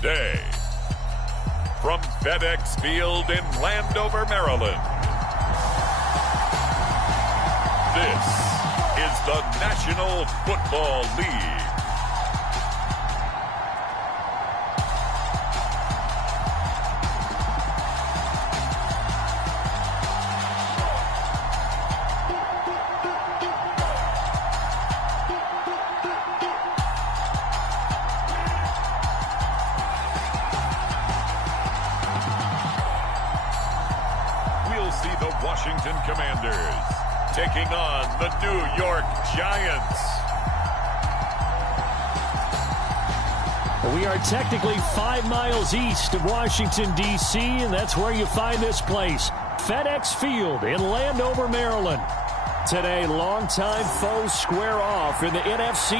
the day. From FedEx Field in Landover, Maryland, this is the National Football League. See the Washington Commanders taking on the New York Giants. We are technically 5 miles east of Washington, D.C., and that's where you find this place, FedEx Field in Landover, Maryland. Today, longtime foes square off in the NFC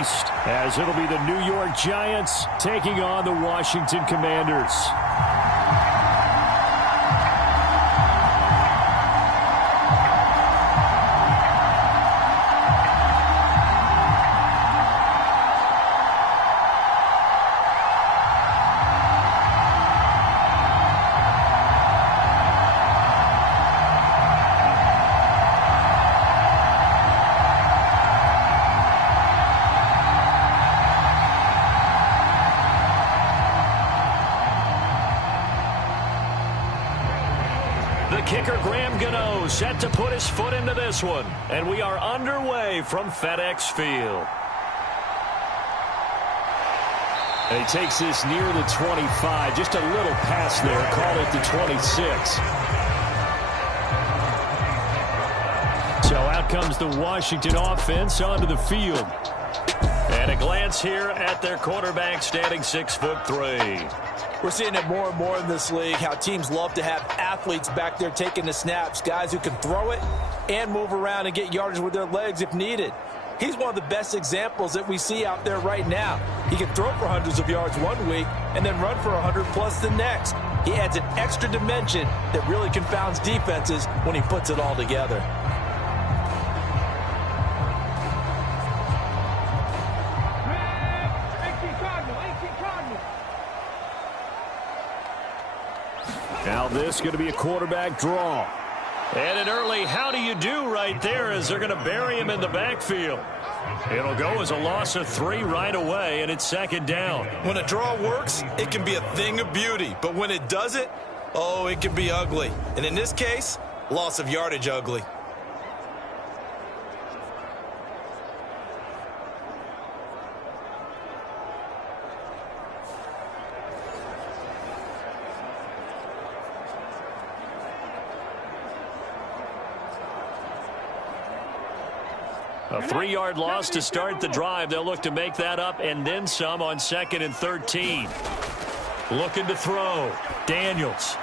East, as it'll be the New York Giants taking on the Washington Commanders. Kicker Graham Gano set to put his foot into this one. And we are underway from FedEx Field. And he takes this near the 25. Just a little pass there. Call it the 26. So out comes the Washington offense onto the field. And a glance here at their quarterback standing 6'3". We're seeing it more and more in this league, how teams love to have athletes back there taking the snaps, guys who can throw it and move around and get yardage with their legs if needed. He's one of the best examples that we see out there right now. He can throw for hundreds of yards one week and then run for 100+ the next. He adds an extra dimension that really confounds defenses when he puts it all together. Now this is going to be a quarterback draw. And an early how do you do right there as they're going to bury him in the backfield. It'll go as a loss of 3 right away, and it's second down. When a draw works, it can be a thing of beauty. But when it doesn't, oh, it can be ugly. And in this case, loss of yardage ugly. A 3-yard loss to start the drive. They'll look to make that up and then some on 2nd and 13. Looking to throw. Daniels.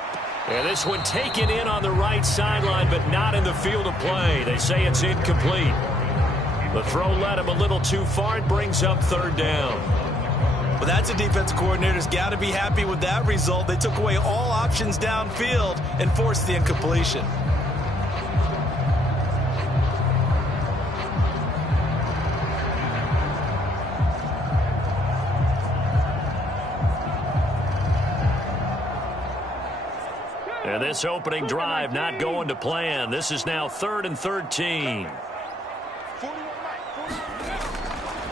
And this one taken in on the right sideline, but not in the field of play. They say it's incomplete. The throw led him a little too far. It brings up 3rd down. Well, that's a defensive coordinator's got to be happy with that result. They took away all options downfield and forced the incompletion. And this opening drive not going to plan. This is now 3rd and 13.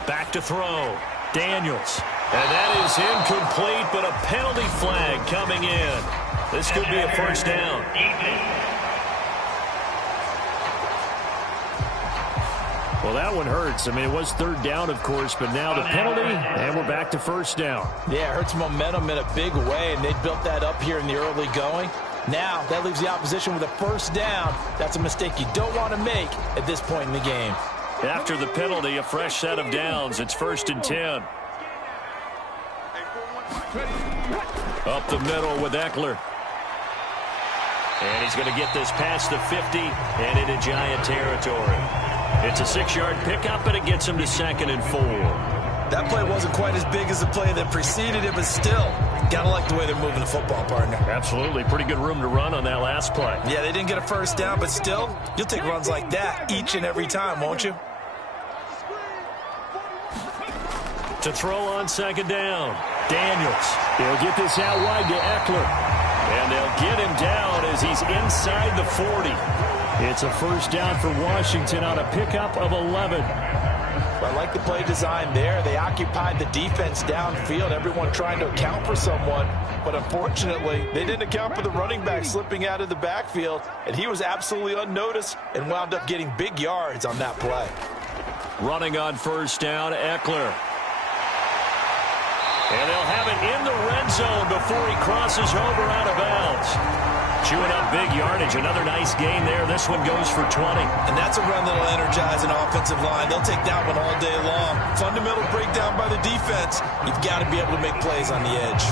Back to throw. Daniels. And that is incomplete, but a penalty flag coming in. This could be a first down. Well, that one hurts. I mean, it was 3rd down, of course, but now the penalty, and we're back to first down. Yeah, it hurts momentum in a big way, and they built that up here in the early going. Now, that leaves the opposition with a first down. That's a mistake you don't want to make at this point in the game. After the penalty, a fresh set of downs. It's 1st and 10. Up the middle with Eckler. And he's going to get this past the 50 and into Giant territory. It's a 6-yard pickup, and it gets him to 2nd and 4. That play wasn't quite as big as the play that preceded it, but still, gotta like the way they're moving the football, partner. Absolutely. Pretty good room to run on that last play. Yeah, they didn't get a first down, but still, you'll take runs like that each and every time, won't you? To throw on 2nd down. Daniels. He'll get this out wide to Eckler. And they'll get him down as he's inside the 40. It's a first down for Washington on a pickup of 11. I like the play design there. They occupied the defense downfield, everyone trying to account for someone. But unfortunately, they didn't account for the running back slipping out of the backfield, and he was absolutely unnoticed and wound up getting big yards on that play. Running on first down, Eckler. And they'll have it in the red zone before he crosses over out of bounds. Chewing up big yardage. Another nice gain there. This one goes for 20. And that's a run that'll energize an offensive line. They'll take that one all day long. Fundamental breakdown by the defense. You've got to be able to make plays on the edge.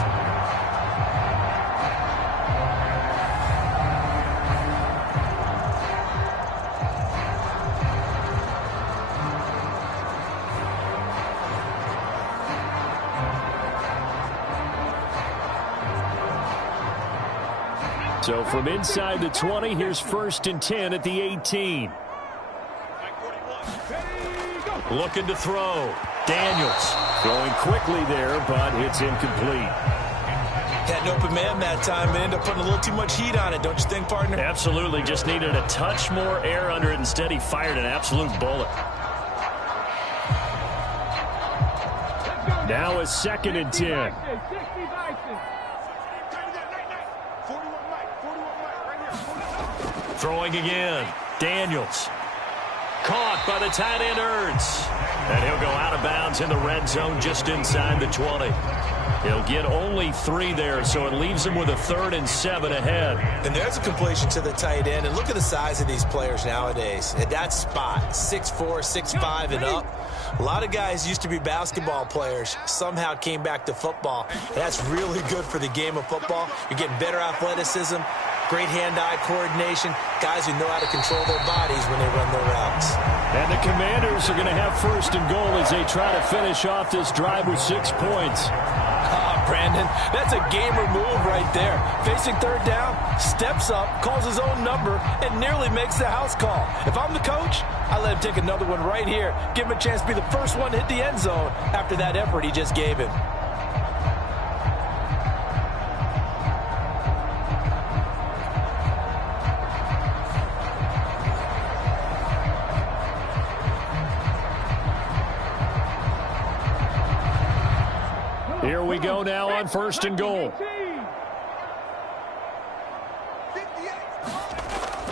So from inside the 20, here's 1st and 10 at the 18. Looking to throw. Daniels throwing quickly there, but it's incomplete. Had an open man that time and ended up putting a little too much heat on it, don't you think, partner? Absolutely. Just needed a touch more air under it. Instead, he fired an absolute bullet. Now a 2nd and 10. Throwing again. Daniels. Caught by the tight end, Ertz. And he'll go out of bounds in the red zone just inside the 20. He'll get only 3 there, so it leaves him with a 3rd and 7 ahead. And there's a completion to the tight end. And look at the size of these players nowadays. At that spot, 6'4", 6'5", and up. A lot of guys used to be basketball players, somehow came back to football. And that's really good for the game of football. You're getting better athleticism, great hand-eye coordination, guys who know how to control their bodies when they run their routes. And the Commanders are going to have 1st and goal as they try to finish off this drive with 6 points. Brandon, that's a gamer move right there. Facing 3rd down, steps up, calls his own number, and nearly makes the house call. If I'm the coach, I let him take another one right here. Give him a chance to be the first one to hit the end zone after that effort he just gave him. Here we go now on 1st and goal.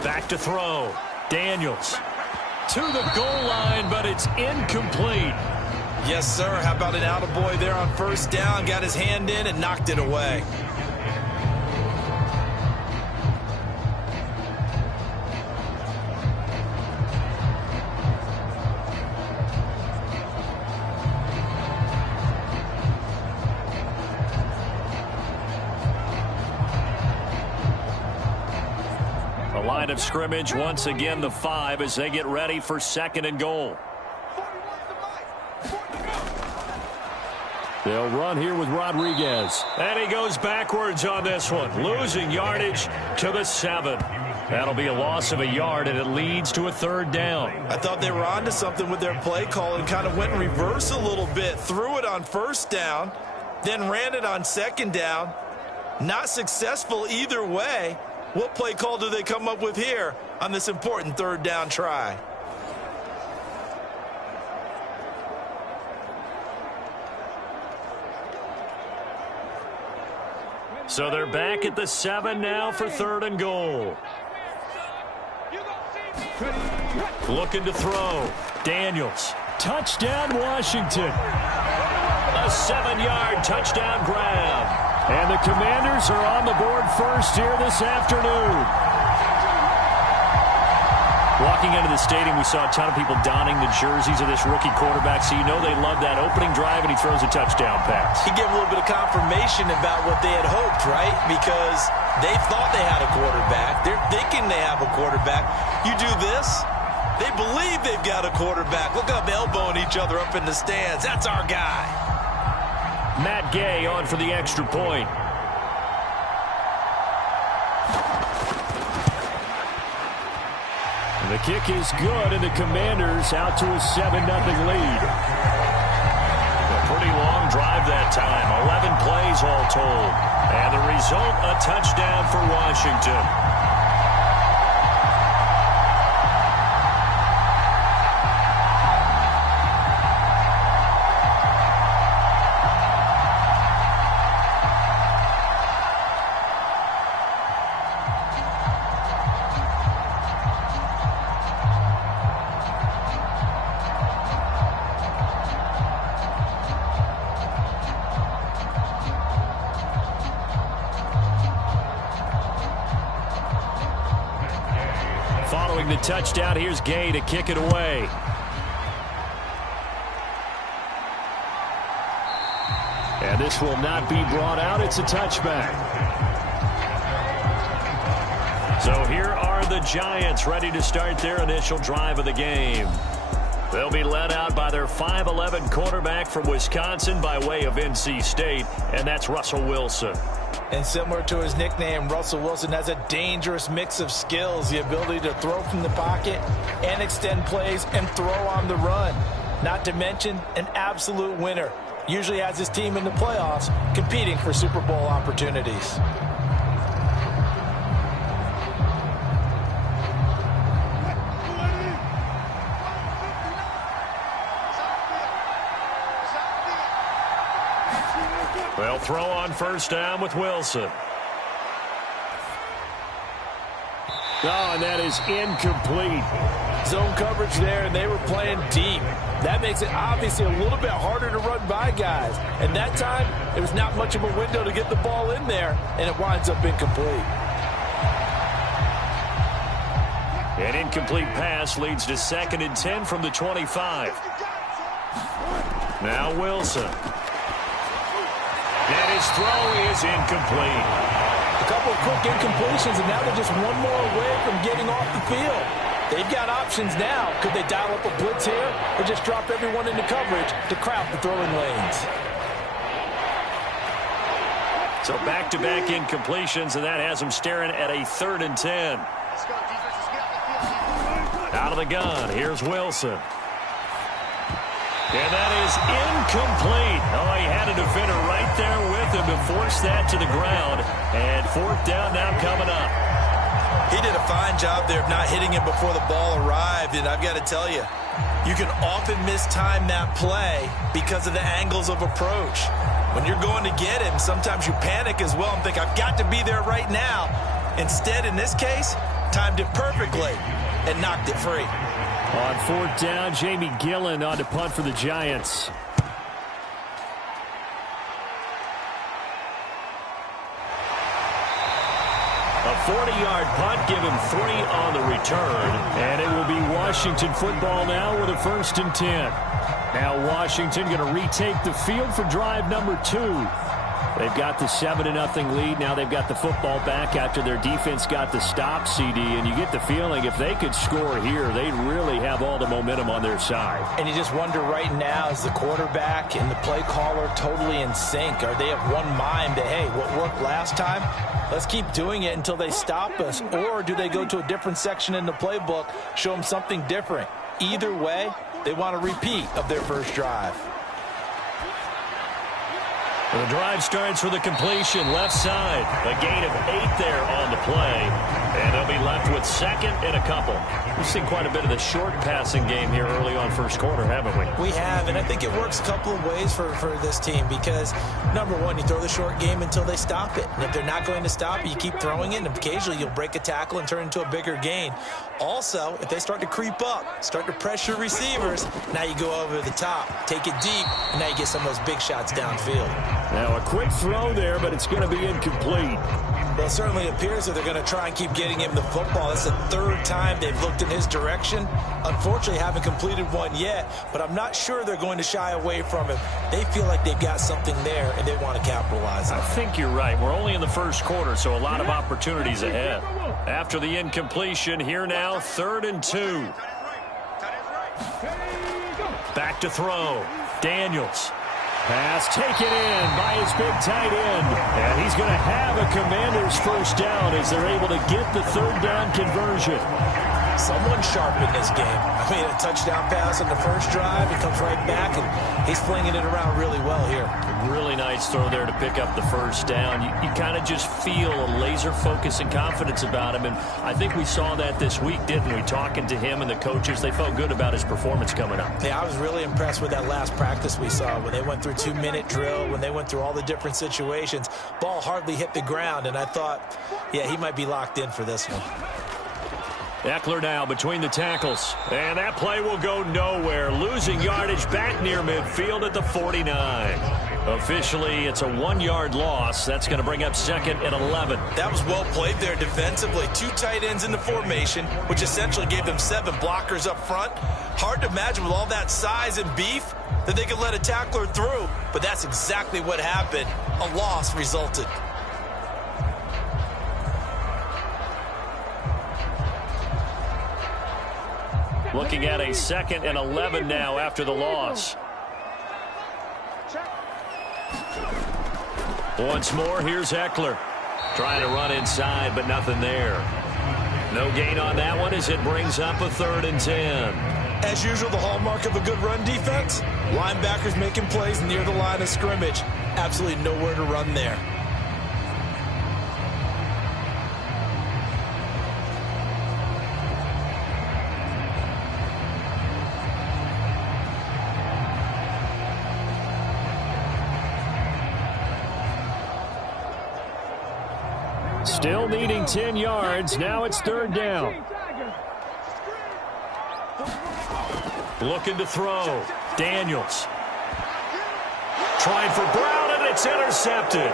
Back to throw. Daniels to the goal line, but it's incomplete. Yes, sir. How about an attaboy there on 1st down? Got his hand in and knocked it away. Line of scrimmage once again the 5 as they get ready for 2nd and goal. They'll run here with Rodriguez. And he goes backwards on this one, losing yardage to the 7. That'll be a loss of a yard, and it leads to a 3rd down. I thought they were onto something with their play call and kind of went in reverse a little bit. Threw it on 1st down, then ran it on 2nd down. Not successful either way. What play call do they come up with here on this important 3rd down try? So they're back at the 7 now for 3rd and goal. Looking to throw. Daniels. Touchdown, Washington. A 7-yard touchdown grab. And the Commanders are on the board first here this afternoon. Walking into the stadium, we saw a ton of people donning the jerseys of this rookie quarterback, so you know they love that opening drive, and he throws a touchdown pass. He gave a little bit of confirmation about what they had hoped, right? Because they thought they had a quarterback. They're thinking they have a quarterback. You do this, they believe they've got a quarterback. Look up, elbowing each other up in the stands. That's our guy. Matt Gay on for the extra point. The kick is good, and the Commanders out to a 7-0 lead. A pretty long drive that time. 11 plays all told. And the result, a touchdown for Washington. Following the touchdown, here's Gay to kick it away. And this will not be brought out. It's a touchback. So here are the Giants ready to start their initial drive of the game. They'll be led out by their 5'11" quarterback from Wisconsin by way of NC State, and that's Russell Wilson. And similar to his nickname, Russell Wilson has a dangerous mix of skills, the ability to throw from the pocket and extend plays and throw on the run. Not to mention an absolute winner. Usually has his team in the playoffs competing for Super Bowl opportunities. They'll throw on first down with Wilson. Oh, and that is incomplete. Zone coverage there, and they were playing deep. That makes it obviously a little bit harder to run by guys. And that time, there was not much of a window to get the ball in there, and it winds up incomplete. An incomplete pass leads to 2nd and 10 from the 25. Now Wilson. And his throw is incomplete. A couple of quick incompletions, and now they're just one more away from getting off the field. They've got options now. Could they dial up a blitz here or just drop everyone into coverage to crowd the throwing lanes? So back-to-back incompletions, and that has them staring at a 3rd and 10. Out of the gun, here's Wilson. And that is incomplete. Oh, he had a defender right there with him to force that to the ground. And 4th down now coming up. He did a fine job there of not hitting him before the ball arrived. And I've got to tell you, you can often mistime that play because of the angles of approach. When you're going to get him, sometimes you panic as well and think, I've got to be there right now. Instead, in this case, timed it perfectly and knocked it free. On 4th down, Jamie Gillen on to punt for the Giants. A 40-yard punt, give him 3 on the return. And it will be Washington football now with a 1st and 10. Now Washington going to retake the field for drive number 2. They've got the 7-0 lead. Now they've got the football back after their defense got the stop, CD. And you get the feeling if they could score here, they'd really have all the momentum on their side. And you just wonder right now, is the quarterback and the play caller totally in sync? Are they of one mind that, hey, what worked last time, let's keep doing it until they stop us? Or do they go to a different section in the playbook, show them something different? Either way, they want a repeat of their first drive. The drive starts with a completion left side. A gain of 8 there on the play. And they'll be left with 2nd and a couple. We've seen quite a bit of the short passing game here early on first quarter, haven't we? We have, and I think it works a couple of ways for this team because, number one, you throw the short game until they stop it. And if they're not going to stop it, you keep throwing it, and occasionally you'll break a tackle and turn into a bigger gain. Also, if they start to creep up, start to pressure receivers, now you go over the top, take it deep, and now you get some of those big shots downfield. Now a quick throw there, but it's going to be incomplete. Well, it certainly appears that they're going to try and keep getting him the football. It's the 3rd time they've looked in his direction. Unfortunately, haven't completed one yet, but I'm not sure they're going to shy away from him. They feel like they've got something there, and they want to capitalize on it. I think you're right. We're only in the first quarter, so a lot of opportunities ahead. After the incompletion, here now, 3rd and 2. Back to throw. Daniels. Pass taken in by his big tight end. And he's going to have a Commanders first down as they're able to get the 3rd down conversion. Someone sharp in this game. I mean, a touchdown pass on the first drive. He comes right back, and he's flinging it around really well here. Really nice throw there to pick up the first down. You kind of just feel a laser focus and confidence about him, and I think we saw that this week, didn't we? Talking to him and the coaches, they felt good about his performance coming up. Yeah, I was really impressed with that last practice we saw when they went through 2-minute drill, when they went through all the different situations. Ball hardly hit the ground, and I thought, yeah, he might be locked in for this one. Eckler now between the tackles. And that play will go nowhere. Losing yardage back near midfield at the 49. Officially, it's a 1-yard loss. That's going to bring up 2nd and 11. That was well played there defensively. 2 tight ends in the formation, which essentially gave them 7 blockers up front. Hard to imagine with all that size and beef that they could let a tackler through. But that's exactly what happened. A loss resulted. Looking at a 2nd and 11 now after the loss. Once more, here's Eckler. Trying to run inside, but nothing there. No gain on that one as it brings up a 3rd and 10. As usual, the hallmark of a good run defense, linebackers making plays near the line of scrimmage. Absolutely nowhere to run there. Still needing 10 yards. Now it's 3rd down. Looking to throw. Daniels. Trying for Brown, and it's intercepted.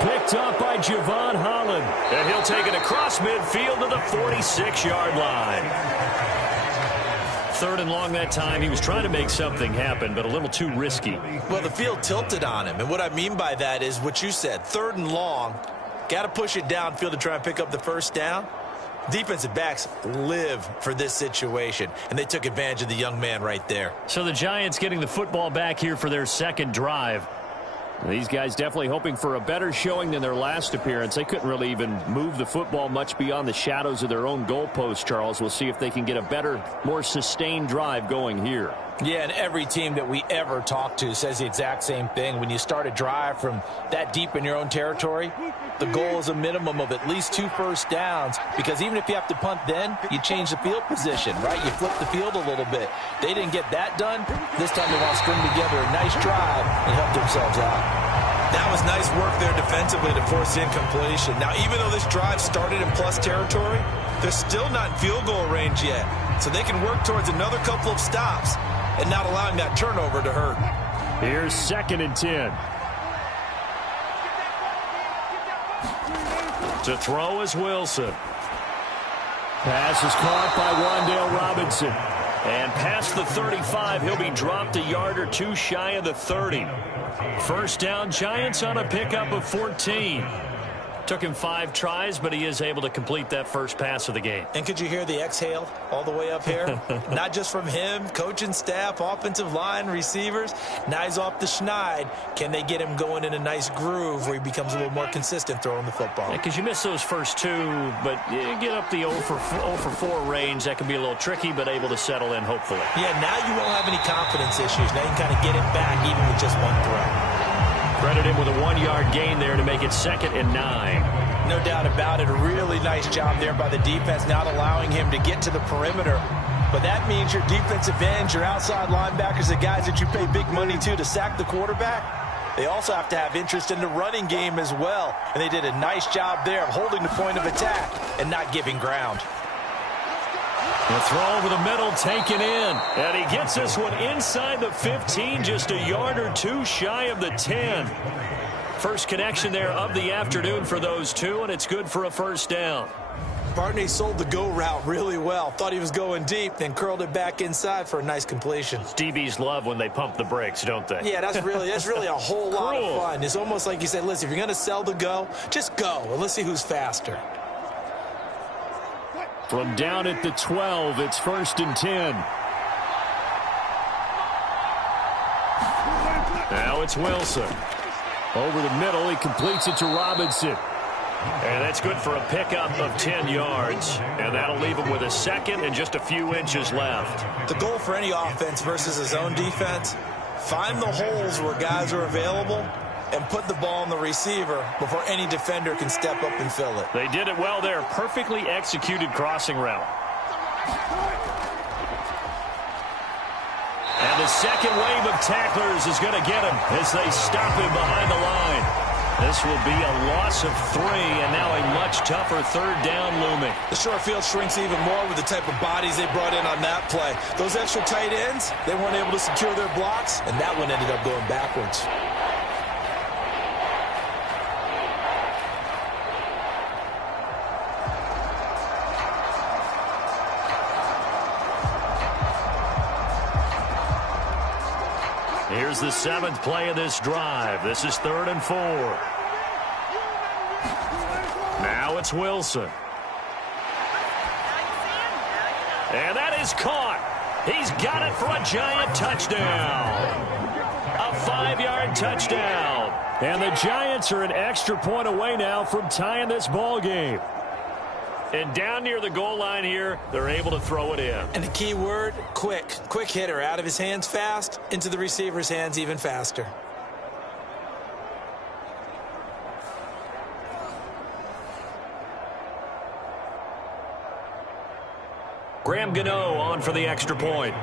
Picked up by Javon Holland. And he'll take it across midfield to the 46-yard line. 3rd and long that time. He was trying to make something happen, but a little too risky. Well, the field tilted on him, and what I mean by that is what you said. 3rd and long. Got to push it downfield to try and pick up the first down. Defensive backs live for this situation, and they took advantage of the young man right there. So the Giants getting the football back here for their 2nd drive. These guys definitely hoping for a better showing than their last appearance. They couldn't really even move the football much beyond the shadows of their own goalpost, Charles. We'll see if they can get a better, more sustained drive going here. Yeah, and every team that we ever talk to says the exact same thing. When you start a drive from that deep in your own territory, the goal is a minimum of at least 2 first downs, because even if you have to punt then, you change the field position, right? You flip the field a little bit. They didn't get that done. This time they want to string together a nice drive and help themselves out. That was nice work there defensively to force incompletion. Now, even though this drive started in plus territory, they're still not in field goal range yet. So they can work towards another couple of stops and not allowing that turnover to hurt. Here's 2nd and 10. To throw is Wilson. Pass is caught by Wan'Dale Robinson. And past the 35, he'll be dropped a yard or 2 shy of the 30. First down, Giants on a pickup of 14. Took him 5 tries, but he is able to complete that first pass of the game. And could you hear the exhale all the way up here? Not just from him, coaching staff, offensive line, receivers. Now he's off the schneid. Can they get him going in a nice groove where he becomes a little more consistent throwing the football? Because you miss those first 2, but you get up the 0 for 4 range. That can be a little tricky, but able to settle in, hopefully. Yeah, now you won't have any confidence issues. Now you can kind of get it back even with just 1 throw. Credit him with a 1-yard gain there to make it 2nd and 9. No doubt about it. A really nice job there by the defense, not allowing him to get to the perimeter. But that means your defensive ends, your outside linebackers, the guys that you pay big money to sack the quarterback, they also have to have interest in the running game as well. And they did a nice job there of holding the point of attack and not giving ground. The throw over the middle, taken in. And he gets this one inside the 15, just a yard or 2 shy of the 10. First connection there of the afternoon for those 2, and it's good for a first down. Barney sold the go route really well. Thought he was going deep, then curled it back inside for a nice completion. DBs love when they pump the brakes, don't they? Yeah, that's really a whole lot of fun. It's almost like you said, listen, if you're going to sell the go, just go, and let's see who's faster. From down at the 12, it's 1st and 10. Now it's Wilson. Over the middle, he completes it to Robinson. And that's good for a pickup of 10 yards. And that'll leave him with a second and just a few inches left. The goal for any offense versus a zone defense, find the holes where guys are available and put the ball on the receiver before any defender can step up and fill it. They did it well there. Perfectly executed crossing route. And the second wave of tacklers is going to get him as they stop him behind the line. This will be a loss of 3, and now a much tougher third down looming. The short field shrinks even more with the type of bodies they brought in on that play. Those extra tight ends, they weren't able to secure their blocks, and that one ended up going backwards. Here's the 7th play of this drive. This is 3rd and 4. Now it's Wilson. And that is caught. He's got it for a giant touchdown. A 5-yard touchdown. And the Giants are an extra point away now from tying this ball game. And down near the goal line here, they're able to throw it in. And the key word, quick. Quick hitter, out of his hands fast, into the receiver's hands even faster. Graham Gano on for the extra point.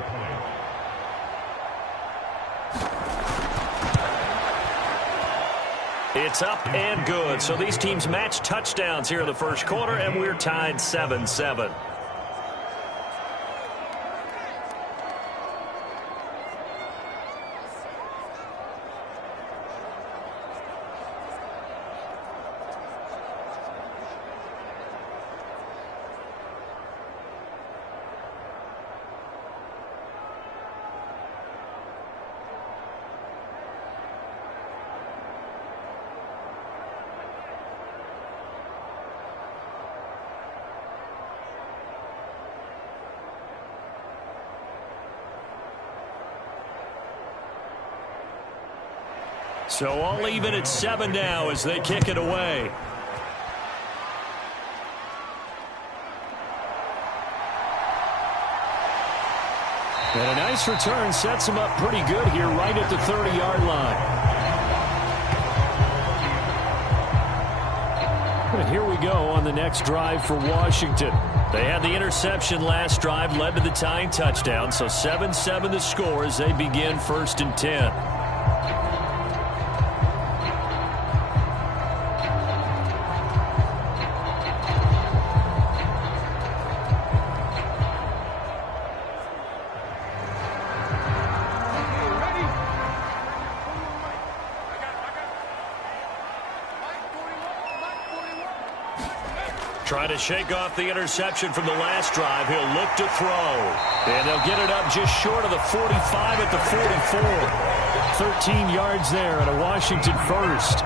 It's up and good. So these teams match touchdowns here in the first quarter, and we're tied 7-7. So all even at 7 now as they kick it away. And a nice return sets him up pretty good here right at the 30-yard line. And here we go on the next drive for Washington. They had the interception last drive, led to the tying touchdown. So 7-7 the score as they begin 1st and 10. Trying to shake off the interception from the last drive. He'll look to throw. And they'll get it up just short of the 45 at the 44. 13 yards there and a Washington first.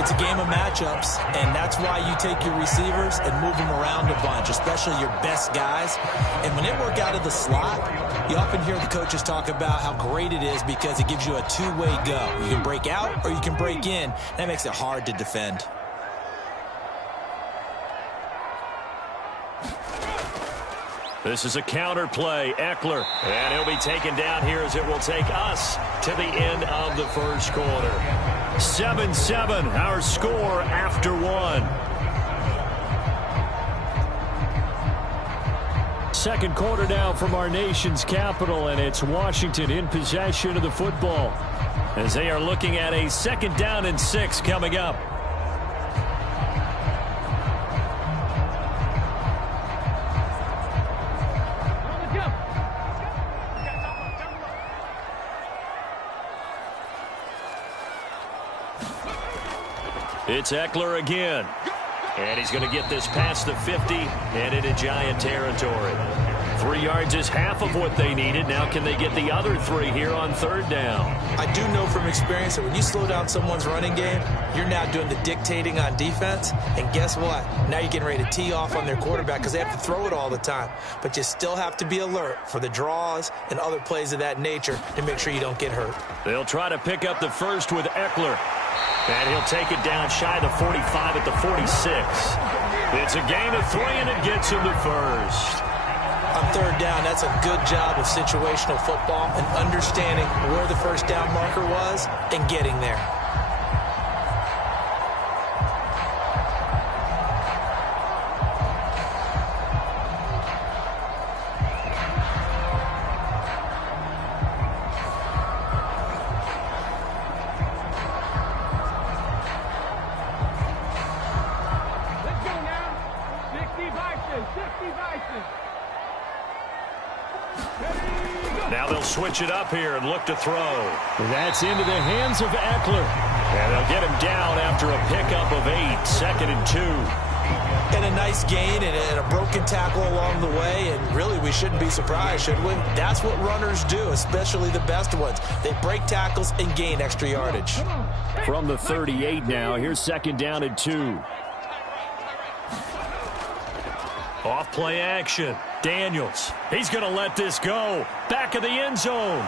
It's a game of matchups, and that's why you take your receivers and move them around a bunch, especially your best guys. And when they work out of the slot, you often hear the coaches talk about how great it is because it gives you a two-way go. You can break out or you can break in. That makes it hard to defend. This is a counter play. Eckler. And he'll be taken down here as it will take us to the end of the first quarter. 7-7, our score after 1. Second quarter now from our nation's capital, and it's Washington in possession of the football as they are looking at a 2nd down and 6 coming up. It's Eckler again. And he's going to get this past the 50 and into Giant territory. 3 yards is half of what they needed. Now can they get the other 3 here on 3rd down? I do know from experience that when you slow down someone's running game, you're now doing the dictating on defense. And guess what? Now you're getting ready to tee off on their quarterback because they have to throw it all the time. But you still have to be alert for the draws and other plays of that nature to make sure you don't get hurt. They'll try to pick up the first with Eckler. And he'll take it down shy of the 45 at the 46. It's a gain of 3, and it gets him the first. On third down, that's a good job of situational football and understanding where the first down marker was and getting there. Now they'll switch it up here and look to throw. That's into the hands of Eckler. And they'll get him down after a pickup of 8, 2nd and 2. And a nice gain and a broken tackle along the way, and really we shouldn't be surprised, should we? That's what runners do, especially the best ones. They break tackles and gain extra yardage. From the 38 now, here's 2nd down and 2. Off play action. Daniels. He's going to let this go. Back of the end zone.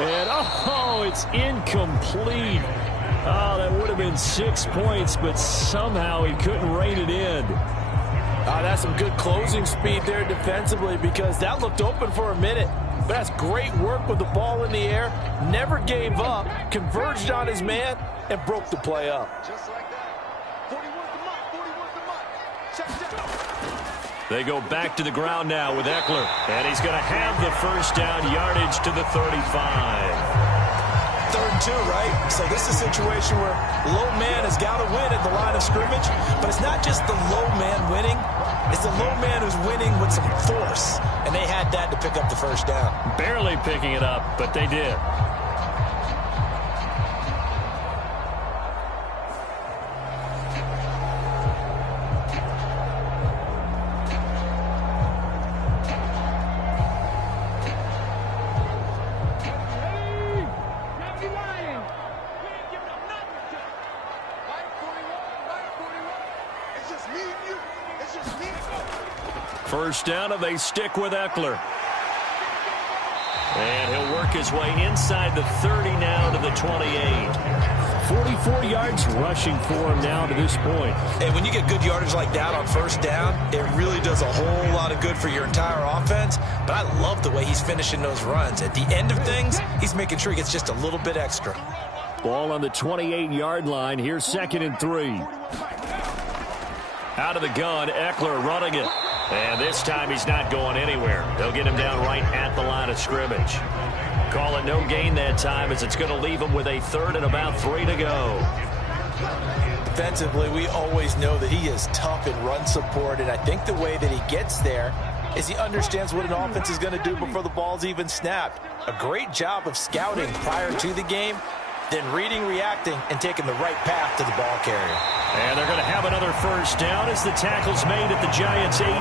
And, oh, it's incomplete. Oh, that would have been 6 points, but somehow he couldn't rein it in. That's some good closing speed there defensively, because that looked open for a minute. But that's great work with the ball in the air. Never gave up, converged on his man, and broke the play up. Just like that. 41's the mark. 41's the mark. Check. They go back to the ground now with Eckler. And he's going to have the first down yardage to the 35. 3rd and 2, right? So this is a situation where low man has got to win at the line of scrimmage. But it's not just the low man winning. It's the low man who's winning with some force. And they had that to pick up the first down. Barely picking it up, but they did. First down, and they stick with Eckler. And he'll work his way inside the 30 now to the 28. 44 yards rushing for him now to this point. And when you get good yardage like that on first down, it really does a whole lot of good for your entire offense. But I love the way he's finishing those runs. At the end of things, he's making sure he gets just a little bit extra. Ball on the 28-yard line. Here's 2nd and 3. Out of the gun, Eckler running it. And this time he's not going anywhere. They'll get him down right at the line of scrimmage. Call it no gain that time, as it's going to leave him with a 3rd and about 3 to go. Defensively, we always know that he is tough in run support, and I think the way that he gets there is he understands what an offense is going to do before the ball's even snapped. A great job of scouting prior to the game, then reading, reacting, and taking the right path to the ball carrier. And they're going to have another first down as the tackle's made at the Giants' 18.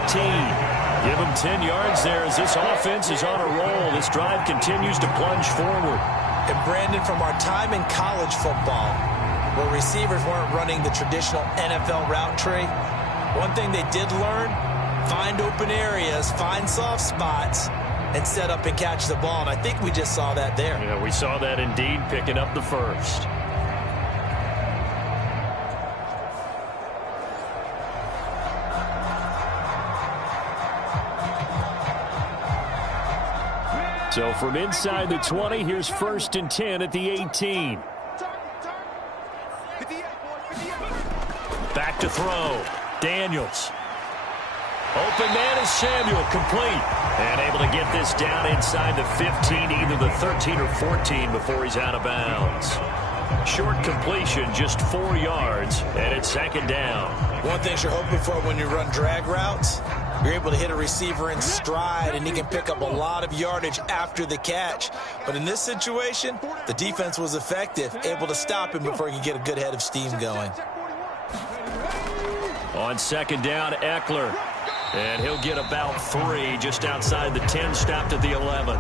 Give them 10 yards there as this offense is on a roll. This drive continues to plunge forward. And Brandon, from our time in college football, where receivers weren't running the traditional NFL route tree, one thing they did learn, find open areas, find soft spots, and set up and catch the ball. And I think we just saw that there. Yeah, we saw that indeed, picking up the first. So from inside the 20, here's 1st and 10 at the 18. Back to throw. Daniels. Open man is Samuel, complete. And able to get this down inside the 15, either the 13 or 14 before he's out of bounds. Short completion, just 4 yards, and it's 2nd down. One thing you're hoping for when you run drag routes, you're able to hit a receiver in stride, and he can pick up a lot of yardage after the catch. But in this situation, the defense was effective, able to stop him before he could get a good head of steam going. On 2nd down, Eckler. And he'll get about 3 just outside the 10, stopped at the 11.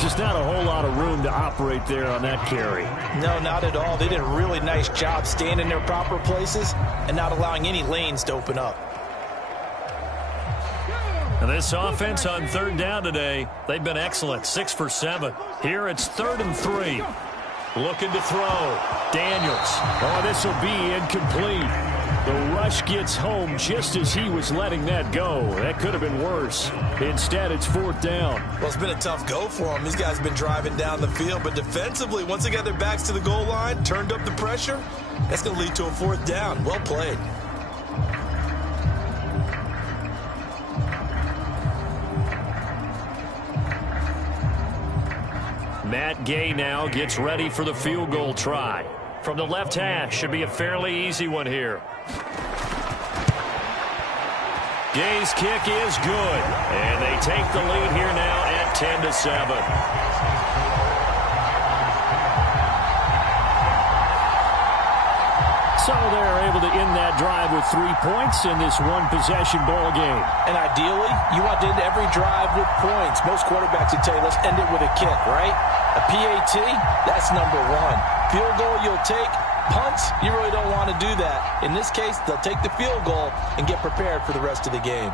Just not a whole lot of room to operate there on that carry. No, not at all. They did a really nice job staying in their proper places and not allowing any lanes to open up. And this offense on 3rd down today, they've been excellent, 6 for 7. Here it's 3rd and 3. Looking to throw. Daniels. Oh, this will be incomplete. The rush gets home just as he was letting that go. That could have been worse. Instead, it's 4th down. Well, it's been a tough go for him. These guys have been driving down the field, but defensively, once they got their backs to the goal line, turned up the pressure, that's going to lead to a 4th down. Well played. Matt Gay now gets ready for the field goal try. From the left hash, should be a fairly easy one here. Gay's kick is good, and they take the lead here now at 10-7. So they're able to end that drive with 3 points in this one-possession ball game. And ideally, you want to end every drive with points. Most quarterbacks would tell you, let's end it with a kick, right? A PAT, that's number one. Field goal you'll take. Punts, you really don't want to do that. In this case, they'll take the field goal and get prepared for the rest of the game.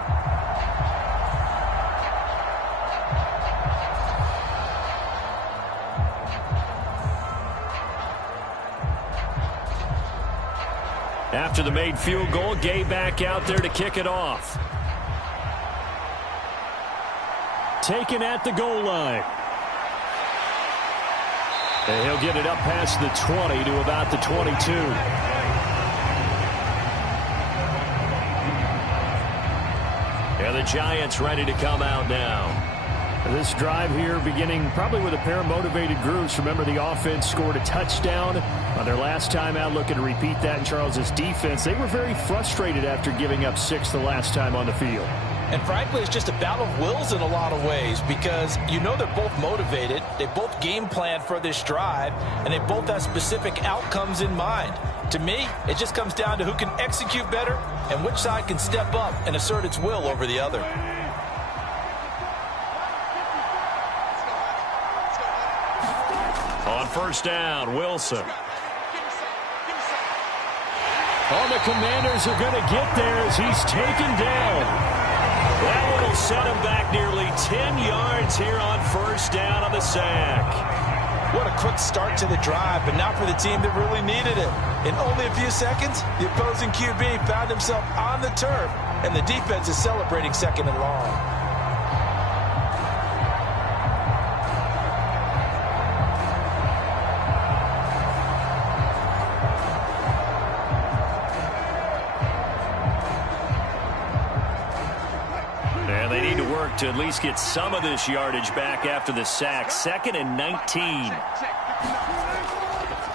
After the made field goal, Gay back out there to kick it off. Taken at the goal line. And he'll get it up past the 20 to about the 22. And the Giants ready to come out now. This drive here beginning probably with a pair of motivated groups. Remember, the offense scored a touchdown on their last time out. Looking to repeat that in Charles's defense. They were very frustrated after giving up 6 the last time on the field. And frankly, it's just a battle of wills in a lot of ways because you know they're both motivated. They both game plan for this drive, and they both have specific outcomes in mind. To me, it just comes down to who can execute better and which side can step up and assert its will over the other. On first down, Wilson. Oh, the Commanders are going to get there as he's taken down. That one will set him back nearly 10 yards here on first down on the sack. What a quick start to the drive, but not for the team that really needed it. In only a few seconds, the opposing QB found himself on the turf, and the defense is celebrating 2nd and long. To at least get some of this yardage back after the sack. 2nd and 19.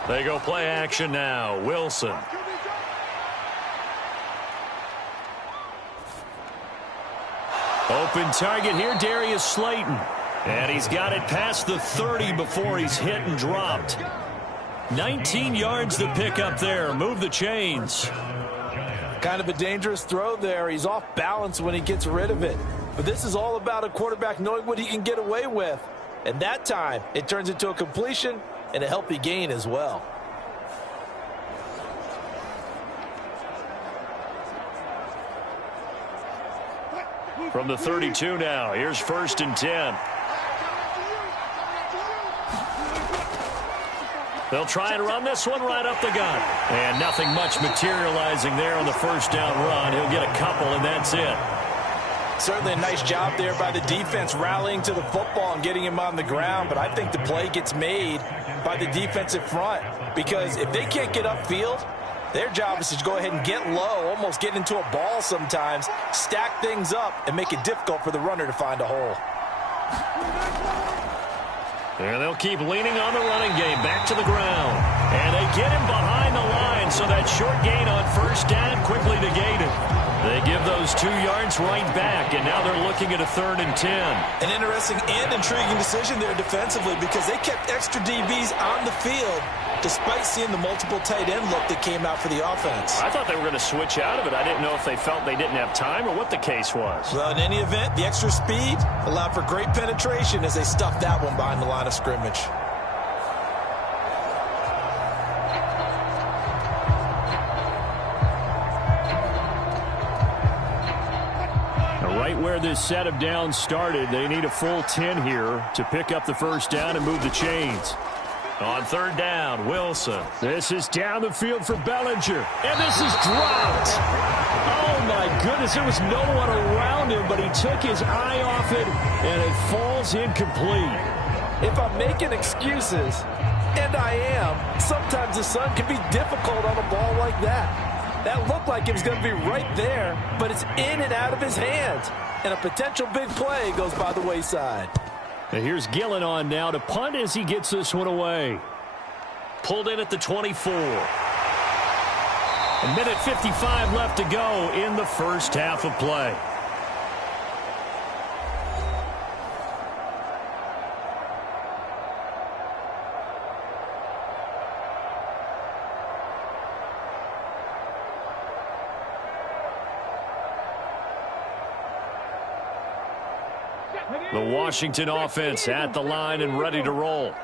They go play action now. Wilson. Open target here, Darius Slayton. And he's got it past the 30 before he's hit and dropped. 19 yards to pick up there. Move the chains. Kind of a dangerous throw there. He's off balance when he gets rid of it. But this is all about a quarterback knowing what he can get away with. And that time, it turns into a completion and a healthy gain as well. From the 32 now, here's 1st and 10. They'll try and run this one right up the gut. And nothing much materializing there on the first down run. He'll get a couple, and that's it. Certainly a nice job there by the defense rallying to the football and getting him on the ground, but I think the play gets made by the defensive front because if they can't get upfield, their job is to go ahead and get low, almost get into a ball sometimes, stack things up, and make it difficult for the runner to find a hole. And they'll keep leaning on the running game back to the ground. And they get him behind the line, so that short gain on first down quickly negated. They give those 2 yards right back, and now they're looking at a 3rd and 10. An interesting and intriguing decision there defensively because they kept extra DBs on the field despite seeing the multiple tight end look that came out for the offense. I thought they were going to switch out of it. I didn't know if they felt they didn't have time or what the case was. Well, in any event, the extra speed allowed for great penetration as they stuffed that one behind the line of scrimmage. Right where this set of downs started, they need a full 10 here to pick up the first down and move the chains. On third down, Wilson. This is down the field for Bellinger. And this is dropped. Oh, my goodness. There was no one around him, but he took his eye off it, and it falls incomplete. If I'm making excuses, and I am, sometimes the sun can be difficult on a ball like that. That looked like it was going to be right there, but it's in and out of his hands. And a potential big play goes by the wayside. And here's Gillen on now to punt as he gets this one away. Pulled in at the 24. A minute 55 left to go in the first half of play. The Washington offense at the line and ready to roll.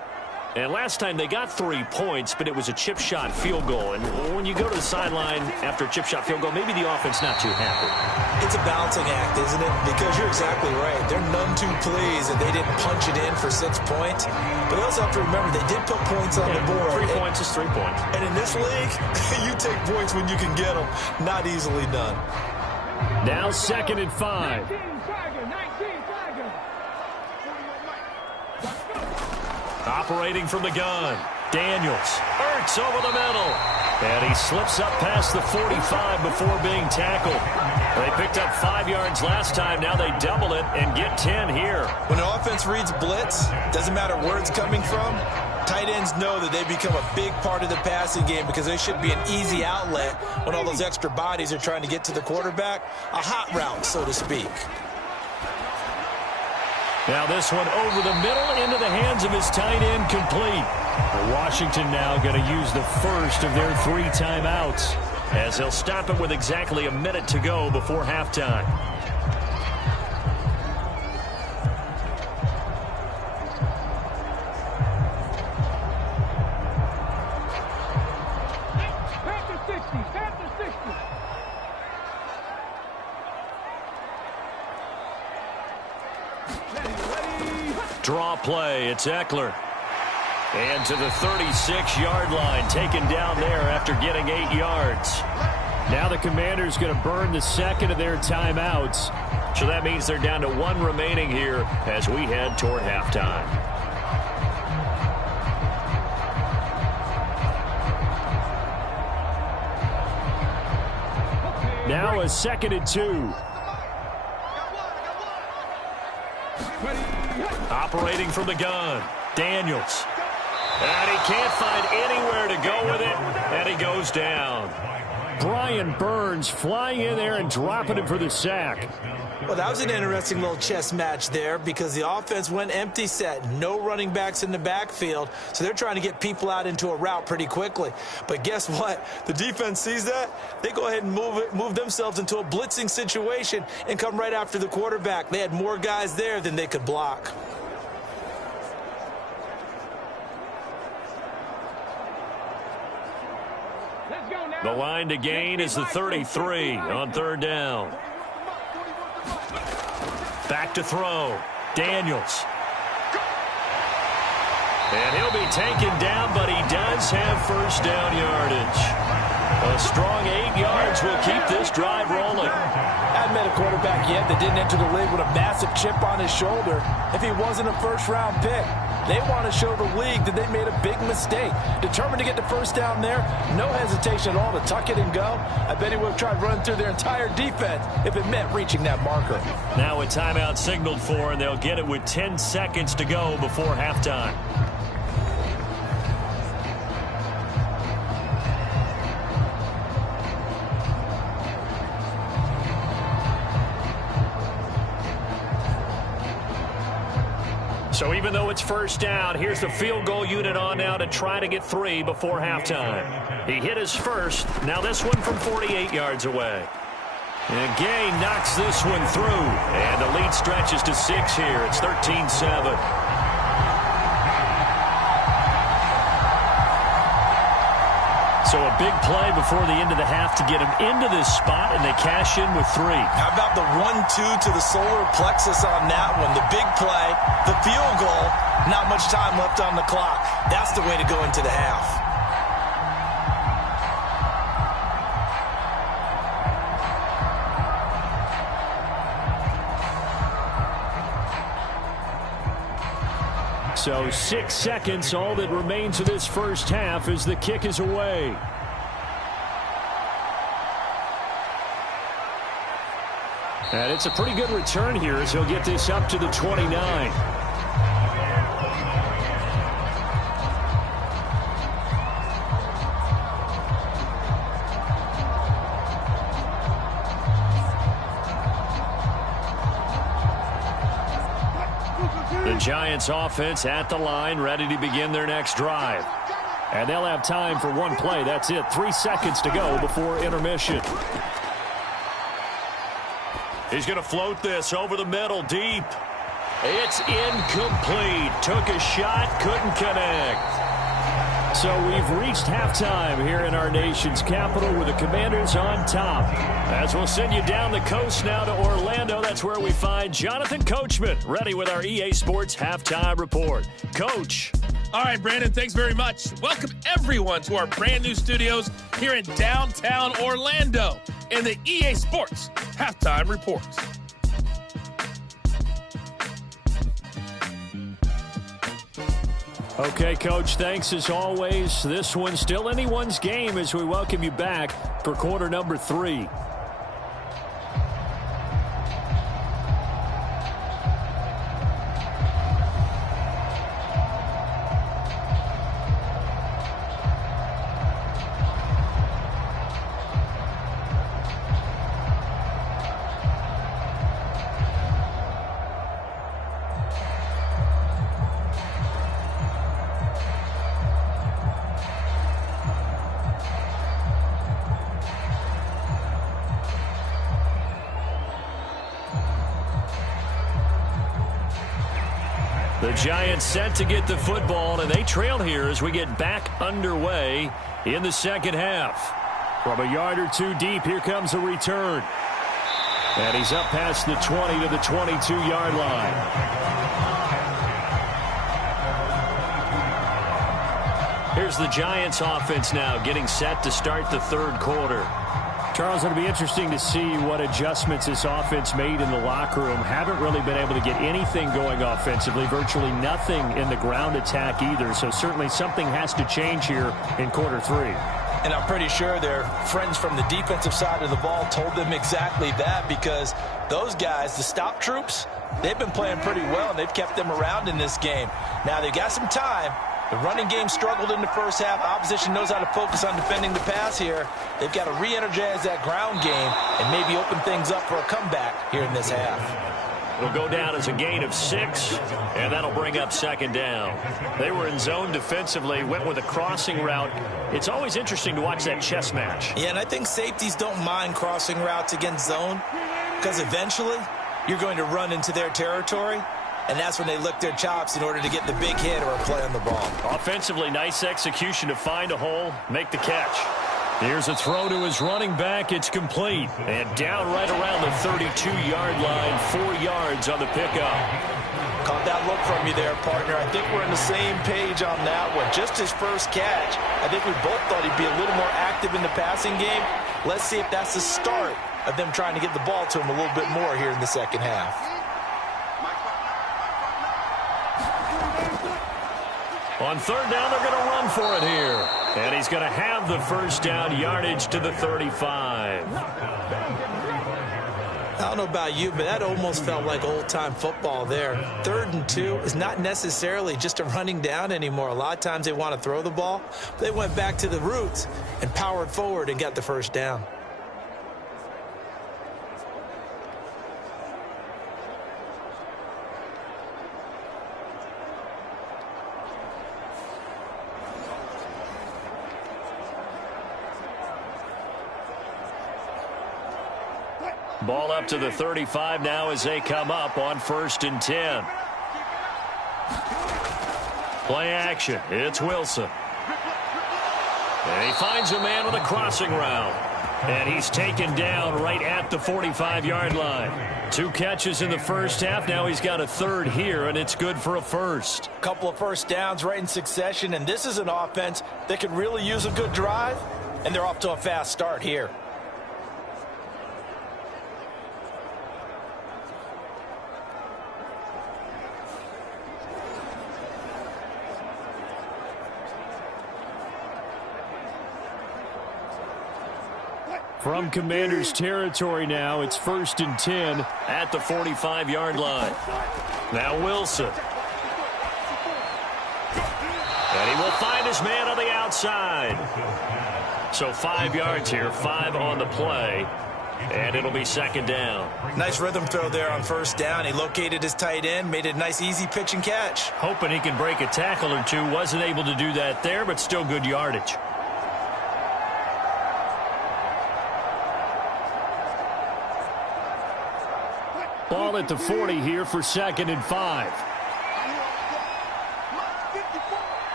And last time they got 3 points, but it was a chip shot field goal. And when you go to the sideline after a chip shot field goal, maybe the offense not too happy. It's a balancing act, isn't it? Because you're exactly right. They're none too pleased that they didn't punch it in for 6 points. But they also have to remember they did put points on the board. 3 points is 3 points. And in this league, you take points when you can get them. Not easily done. Now 2nd and 5. Operating from the gun. Daniels. Ertz over the middle. And he slips up past the 45 before being tackled. They picked up 5 yards last time. Now they double it and get 10 here. When an offense reads blitz, doesn't matter where it's coming from, tight ends know that they become a big part of the passing game because they should be an easy outlet when all those extra bodies are trying to get to the quarterback. A hot route, so to speak. Now this one over the middle into the hands of his tight end, complete. Washington now going to use the first of their 3 timeouts as he'll stop it with exactly a minute to go before halftime. Draw play, it's Eckler. And to the 36-yard line, taken down there after getting 8 yards. Now the Commanders going to burn the second of their timeouts. So that means they're down to 1 remaining here as we head toward halftime. Now a 2nd and 2. Operating from the gun, Daniels. And he can't find anywhere to go with it, and he goes down. Brian Burns flying in there and dropping him for the sack. Well, that was an interesting little chess match there because the offense went empty set. No running backs in the backfield, so they're trying to get people out into a route pretty quickly. But guess what? The defense sees that. They go ahead and move themselves into a blitzing situation and come right after the quarterback. They had more guys there than they could block. The line to gain is the 33 on third down. Back to throw. Daniels. And he'll be taken down, but he does have first down yardage. A strong 8 yards will keep this drive rolling. I haven't met a quarterback yet that didn't enter the league with a massive chip on his shoulder if he wasn't a first-round pick. They want to show the league that they made a big mistake. Determined to get the first down there, no hesitation at all to tuck it and go. I bet he would have tried running through their entire defense if it meant reaching that marker. Now a timeout signaled for, and they'll get it with 10 seconds to go before halftime. So even though it's first down, here's the field goal unit on now to try to get 3 before halftime. He hit his first. Now this one from 48 yards away. And Gay knocks this one through. And the lead stretches to 6 here. It's 13-7. So a big play before the end of the half to get them into this spot, and they cash in with 3. How about the 1-2 to the solar plexus on that one? The big play, the field goal, not much time left on the clock. That's the way to go into the half. So 6 seconds, all that remains of this first half as the kick is away. And it's a pretty good return here as he'll get this up to the 29. The Giants offense at the line, ready to begin their next drive. And they'll have time for one play. That's it. 3 seconds to go before intermission. He's going to float this over the middle, deep. It's incomplete. Took a shot, couldn't connect. So we've reached halftime here in our nation's capital with the Commanders on top. As we'll send you down the coast now to Orlando, that's where we find Jonathan Coachman, ready with our EA Sports Halftime Report. Coach. All right, Brandon, thanks very much. Welcome, everyone, to our brand new studios here in downtown Orlando in the EA Sports Halftime Report. Okay, Coach, thanks as always. This one's still anyone's game as we welcome you back for quarter number 3. The Giants set to get the football, and they trail here as we get back underway in the second half. From a yard or two deep, here comes a return. And he's up past the 20 to the 22-yard line. Here's the Giants offense now getting set to start the third quarter. Charles, it'll be interesting to see what adjustments this offense made in the locker room. Haven't really been able to get anything going offensively, virtually nothing in the ground attack either. So certainly something has to change here in quarter 3. And I'm pretty sure their friends from the defensive side of the ball told them exactly that, because those guys, the stop troops, they've been playing pretty well, and they've kept them around in this game. Now, they've got some time. The running game struggled in the first half. Opposition knows how to focus on defending the pass here. They've got to re-energize that ground game and maybe open things up for a comeback here in this half. It'll go down as a gain of 6, and that'll bring up second down. They were in zone defensively, went with a crossing route. It's always interesting to watch that chess match. Yeah, and I think safeties don't mind crossing routes against zone, because eventually you're going to run into their territory. And that's when they lick their chops in order to get the big hit or a play on the ball. Offensively, nice execution to find a hole, make the catch. Here's a throw to his running back. It's complete. And down right around the 32-yard line, 4 yards on the pickup. Caught that look from you there, partner. I think we're on the same page on that one. Just his first catch. I think we both thought he'd be a little more active in the passing game. Let's see if that's the start of them trying to get the ball to him a little bit more here in the second half. On third down, they're going to run for it here. And he's going to have the first down, yardage to the 35. I don't know about you, but that almost felt like old-time football there. 3rd and 2 is not necessarily just a running down anymore. A lot of times they want to throw the ball. They went back to the roots and powered forward and got the first down. Ball up to the 35 now as they come up on 1st and 10. Play action. It's Wilson. And he finds a man with a crossing route. And he's taken down right at the 45-yard line. 2 catches in the first half. Now he's got a third here, and it's good for a first. Couple of first downs right in succession, and this is an offense that could really use a good drive, and they're off to a fast start here. From Commanders territory now, it's 1st and 10 at the 45-yard line. Now Wilson. And he will find his man on the outside. So 5 yards here, 5 on the play. And it'll be 2nd down. Nice rhythm throw there on 1st down. He located his tight end, made it a nice easy pitch and catch. Hoping he can break a tackle or two. Wasn't able to do that there, but still good yardage. Ball at the 40 here for 2nd and 5.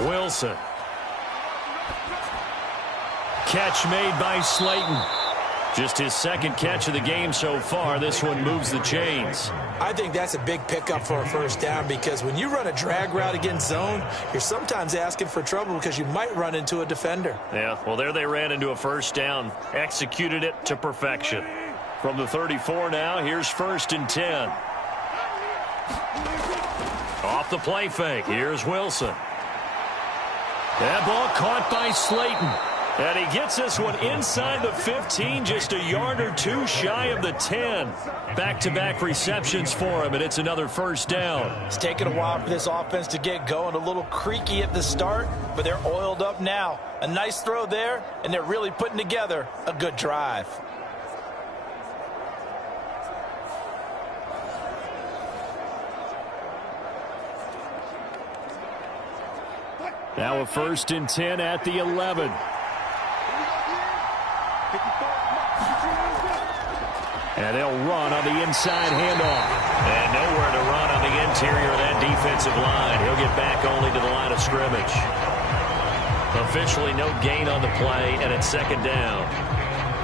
Wilson. Catch made by Slayton. Just his 2nd catch of the game so far. This one moves the chains. I think that's a big pickup for a 1st down, because when you run a drag route against zone, you're sometimes asking for trouble because you might run into a defender. Yeah, well, there they ran into a 1st down. Executed it to perfection. From the 34 now, here's 1st and 10. Off the play fake, here's Wilson. That ball caught by Slayton. And he gets this one inside the 15, just a yard or 2 shy of the 10. Back-to-back receptions for him, and it's another 1st down. It's taken a while for this offense to get going. A little creaky at the start, but they're oiled up now. A nice throw there, and they're really putting together a good drive. Now a 1st and 10 at the 11. And they'll run on the inside handoff. And nowhere to run on the interior of that defensive line. He'll get back only to the line of scrimmage. Officially no gain on the play, and it's 2nd down.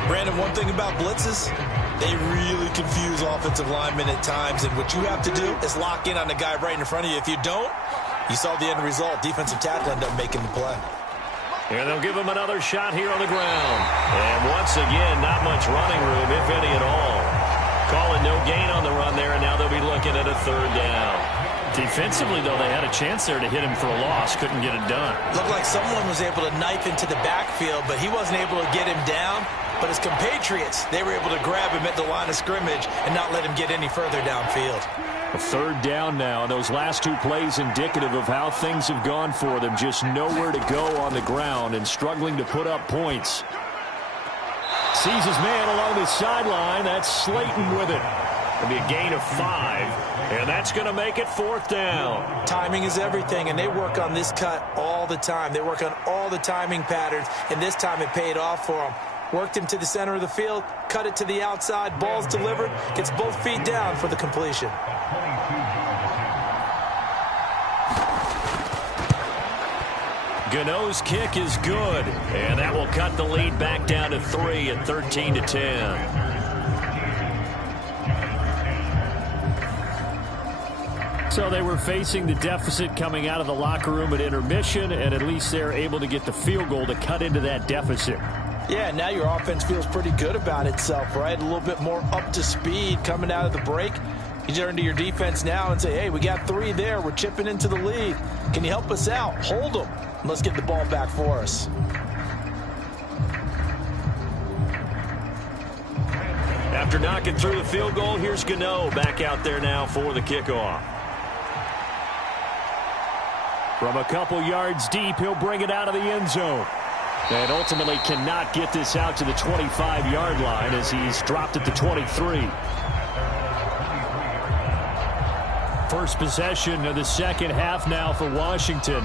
Brandon, one thing about blitzes, they really confuse offensive linemen at times, and what you have to do is lock in on the guy right in front of you. If you don't, you saw the end result. Defensive tackle ended up making the play. And they'll give him another shot here on the ground. And once again, not much running room, if any at all. Calling no gain on the run there, and now they'll be looking at a 3rd down. Defensively, though, they had a chance there to hit him for a loss. Couldn't get it done. Looked like someone was able to knife into the backfield, but he wasn't able to get him down. But his compatriots, they were able to grab him at the line of scrimmage and not let him get any further downfield. A 3rd down now, and those last 2 plays indicative of how things have gone for them. Just nowhere to go on the ground and struggling to put up points. Sees his man along the sideline. That's Slayton with it. It'll be a gain of 5, and that's going to make it 4th down. Timing is everything, and they work on this cut all the time. They work on all the timing patterns, and this time it paid off for them. Worked him to the center of the field, cut it to the outside, ball's delivered, gets both feet down for the completion. Gano's kick is good, and that will cut the lead back down to 3 at 13-10. So they were facing the deficit coming out of the locker room at intermission, and at least they're able to get the field goal to cut into that deficit. Yeah, now your offense feels pretty good about itself, right? A little bit more up to speed coming out of the break. You turn to your defense now and say, hey, we got 3 there. We're chipping into the lead. Can you help us out? Hold them. Let's get the ball back for us. After knocking through the field goal, here's Gano back out there now for the kickoff. From a couple yards deep, he'll bring it out of the end zone. And ultimately cannot get this out to the 25-yard line as he's dropped at the 23. First possession of the 2nd half now for Washington.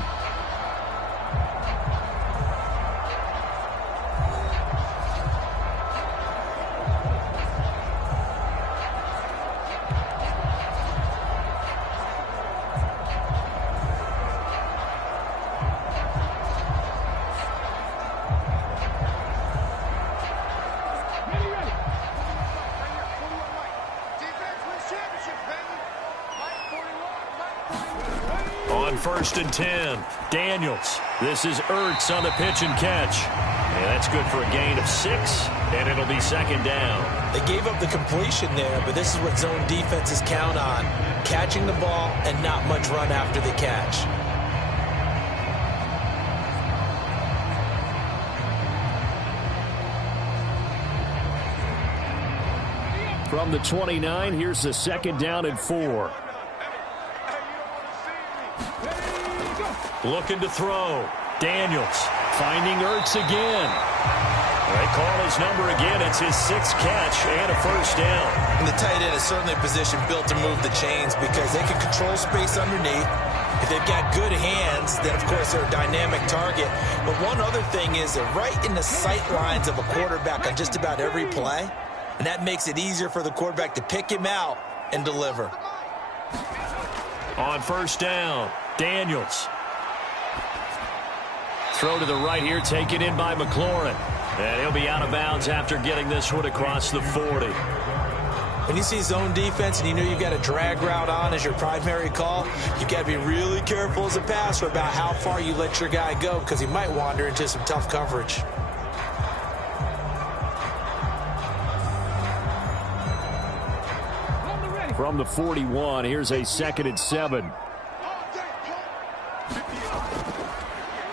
On 1st and 10, Daniels. This is Ertz on the pitch and catch. And that's good for a gain of 6, and it'll be 2nd down. They gave up the completion there, but this is what zone defenses count on. Catching the ball and not much run after the catch. From the 29, here's the 2nd down and 4. Looking to throw. Daniels finding Ertz again. They call his number again. It's his 6th catch and a 1st down. And the tight end is certainly a position built to move the chains because they can control space underneath. If they've got good hands, then, of course, they're a dynamic target. But one other thing is they're right in the sight lines of a quarterback on just about every play. And that makes it easier for the quarterback to pick him out and deliver. On 1st down, Daniels. Throw to the right here, taken in by McLaurin. And he'll be out of bounds after getting this one across the 40. When you see zone defense and you know you've got a drag route on as your primary call, you've got to be really careful as a passer about how far you let your guy go because he might wander into some tough coverage. From the 41, here's a 2nd and 7.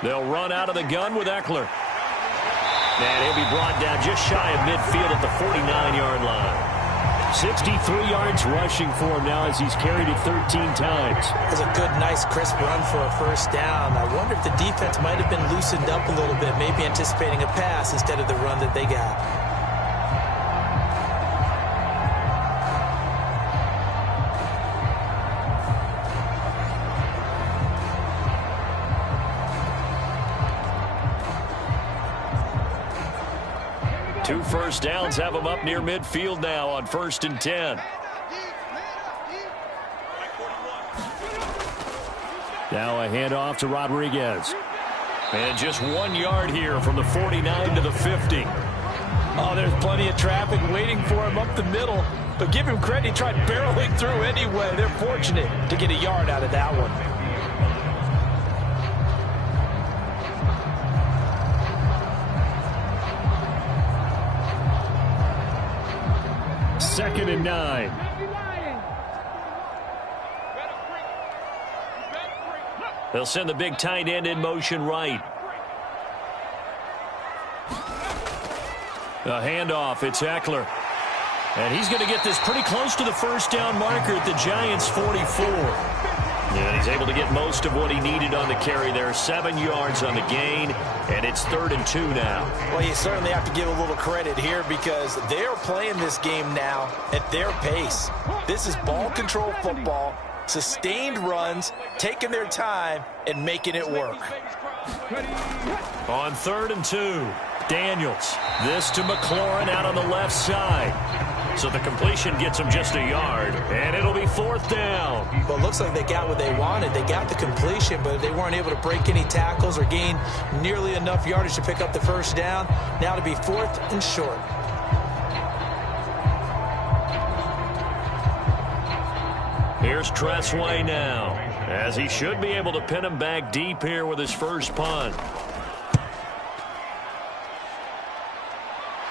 They'll run out of the gun with Eckler. And he'll be brought down just shy of midfield at the 49-yard line. 63 yards rushing for him now as he's carried it 13 times. It's a good, nice, crisp run for a 1st down. I wonder if the defense might have been loosened up a little bit, maybe anticipating a pass instead of the run that they got. Two 1st downs have them up near midfield now on 1st and 10. Now a handoff to Rodriguez. And just 1 yard here from the 49 to the 50. Oh, there's plenty of traffic waiting for him up the middle. But give him credit, he tried barreling through anyway. They're fortunate to get a yard out of that one. 2nd and 9. They'll send the big tight end in motion right. A handoff. It's Eckler. And he's going to get this pretty close to the 1st down marker at the Giants' 44. And he's able to get most of what he needed on the carry there. 7 yards on the gain, and it's 3rd and 2 now. Well, you certainly have to give a little credit here because they're playing this game now at their pace. This is ball control football, sustained runs, taking their time, and making it work. On 3rd and 2, Daniels. This to McLaurin out on the left side. So the completion gets them just a yard, and it'll be 4th down. Well, it looks like they got what they wanted. They got the completion, but they weren't able to break any tackles or gain nearly enough yardage to pick up the 1st down. Now to be 4th and short. Here's Tressway now, as he should be able to pin him back deep here with his first punt.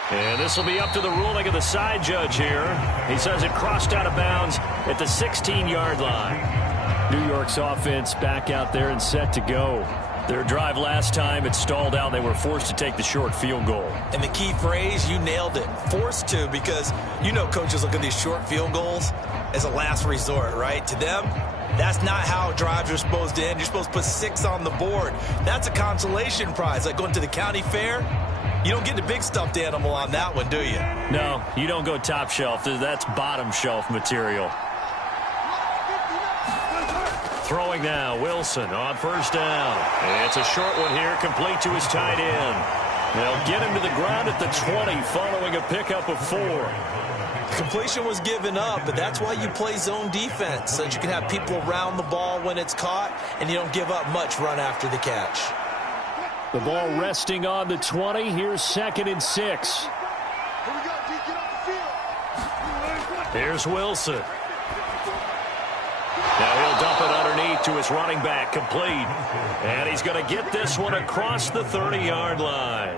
And this will be up to the ruling of the side judge here. He says it crossed out of bounds at the 16-yard line. New York's offense back out there and set to go. Their drive last time, it stalled out. They were forced to take the short field goal. And the key phrase, you nailed it. Forced to, because you know coaches look at these short field goals as a last resort, right? To them, that's not how drives are supposed to end. You're supposed to put 6 on the board. That's a consolation prize, like going to the county fair. You don't get the big stuffed animal on that one, do you? No, you don't go top shelf. That's bottom shelf material. Throwing now, Wilson on 1st down. It's a short one here, complete to his tight end. They'll get him to the ground at the 20 following a pickup of 4. Completion was given up, but that's why you play zone defense, so that you can have people around the ball when it's caught, and you don't give up much run after the catch. The ball resting on the 20. Here's 2nd and 6. Here's Wilson. Now he'll dump it underneath to his running back, complete. And he's going to get this one across the 30-yard line.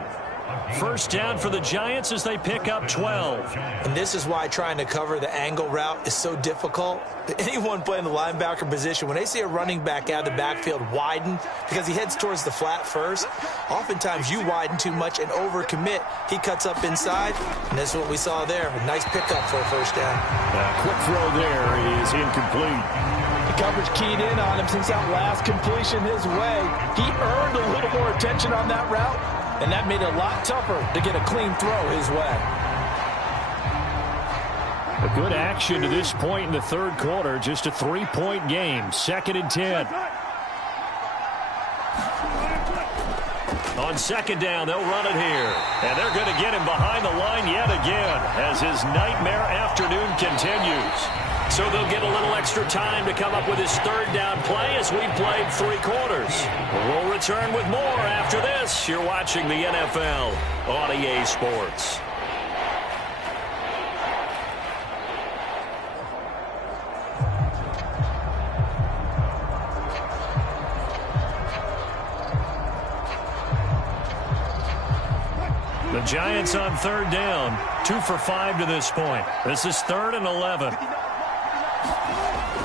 First down for the Giants as they pick up 12. And this is why trying to cover the angle route is so difficult. Anyone playing the linebacker position, when they see a running back out of the backfield widen because he heads towards the flat first, oftentimes you widen too much and overcommit. He cuts up inside, and that's what we saw there. A nice pickup for a first down. Quick throw there is incomplete. The coverage keyed in on him since that last completion his way. He earned a little more attention on that route, and that made it a lot tougher to get a clean throw his way. A good action to this point in the third quarter. Just a 3-point game. 2nd and 10. On second down, they'll run it here. And they're going to get him behind the line yet again as his nightmare afternoon continues. So they'll get a little extra time to come up with his third down play as we played 3 quarters. We'll return with more after this. You're watching the NFL on EA Sports. The Giants on third down, 2 for 5 to this point. This is 3rd and 11.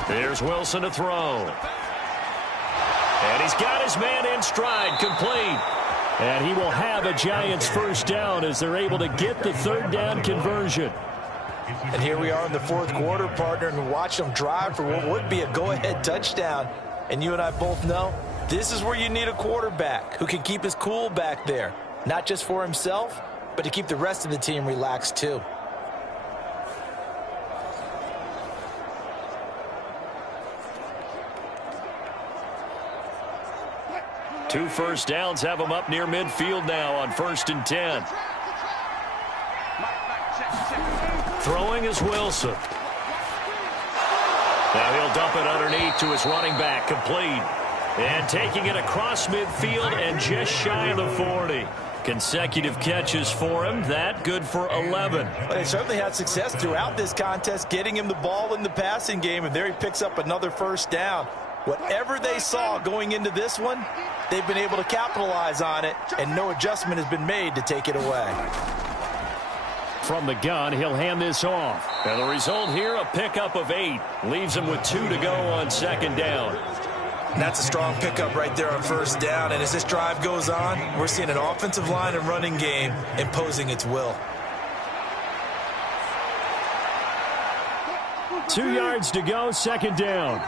Here's Wilson to throw. And he's got his man in stride, complete. And he will have a Giants first down as they're able to get the third down conversion. And here we are in the fourth quarter, partner, and watch them drive for what would be a go-ahead touchdown. And you and I both know this is where you need a quarterback who can keep his cool back there. Not just for himself, but to keep the rest of the team relaxed too. Two first downs have him up near midfield now on 1st and 10. Throwing is Wilson. Now he'll dump it underneath to his running back, complete. And taking it across midfield and just shy of the 40. Consecutive catches for him. That good for 11. Well, they certainly had success throughout this contest, getting him the ball in the passing game, and there he picks up another first down. Whatever they saw going into this one, they've been able to capitalize on it, and no adjustment has been made to take it away. From the gun, he'll hand this off. And the result here, a pickup of 8. Leaves him with 2 to go on second down. And that's a strong pickup right there on first down. And as this drive goes on, we're seeing an offensive line and running game imposing its will. 2 yards to go, second down.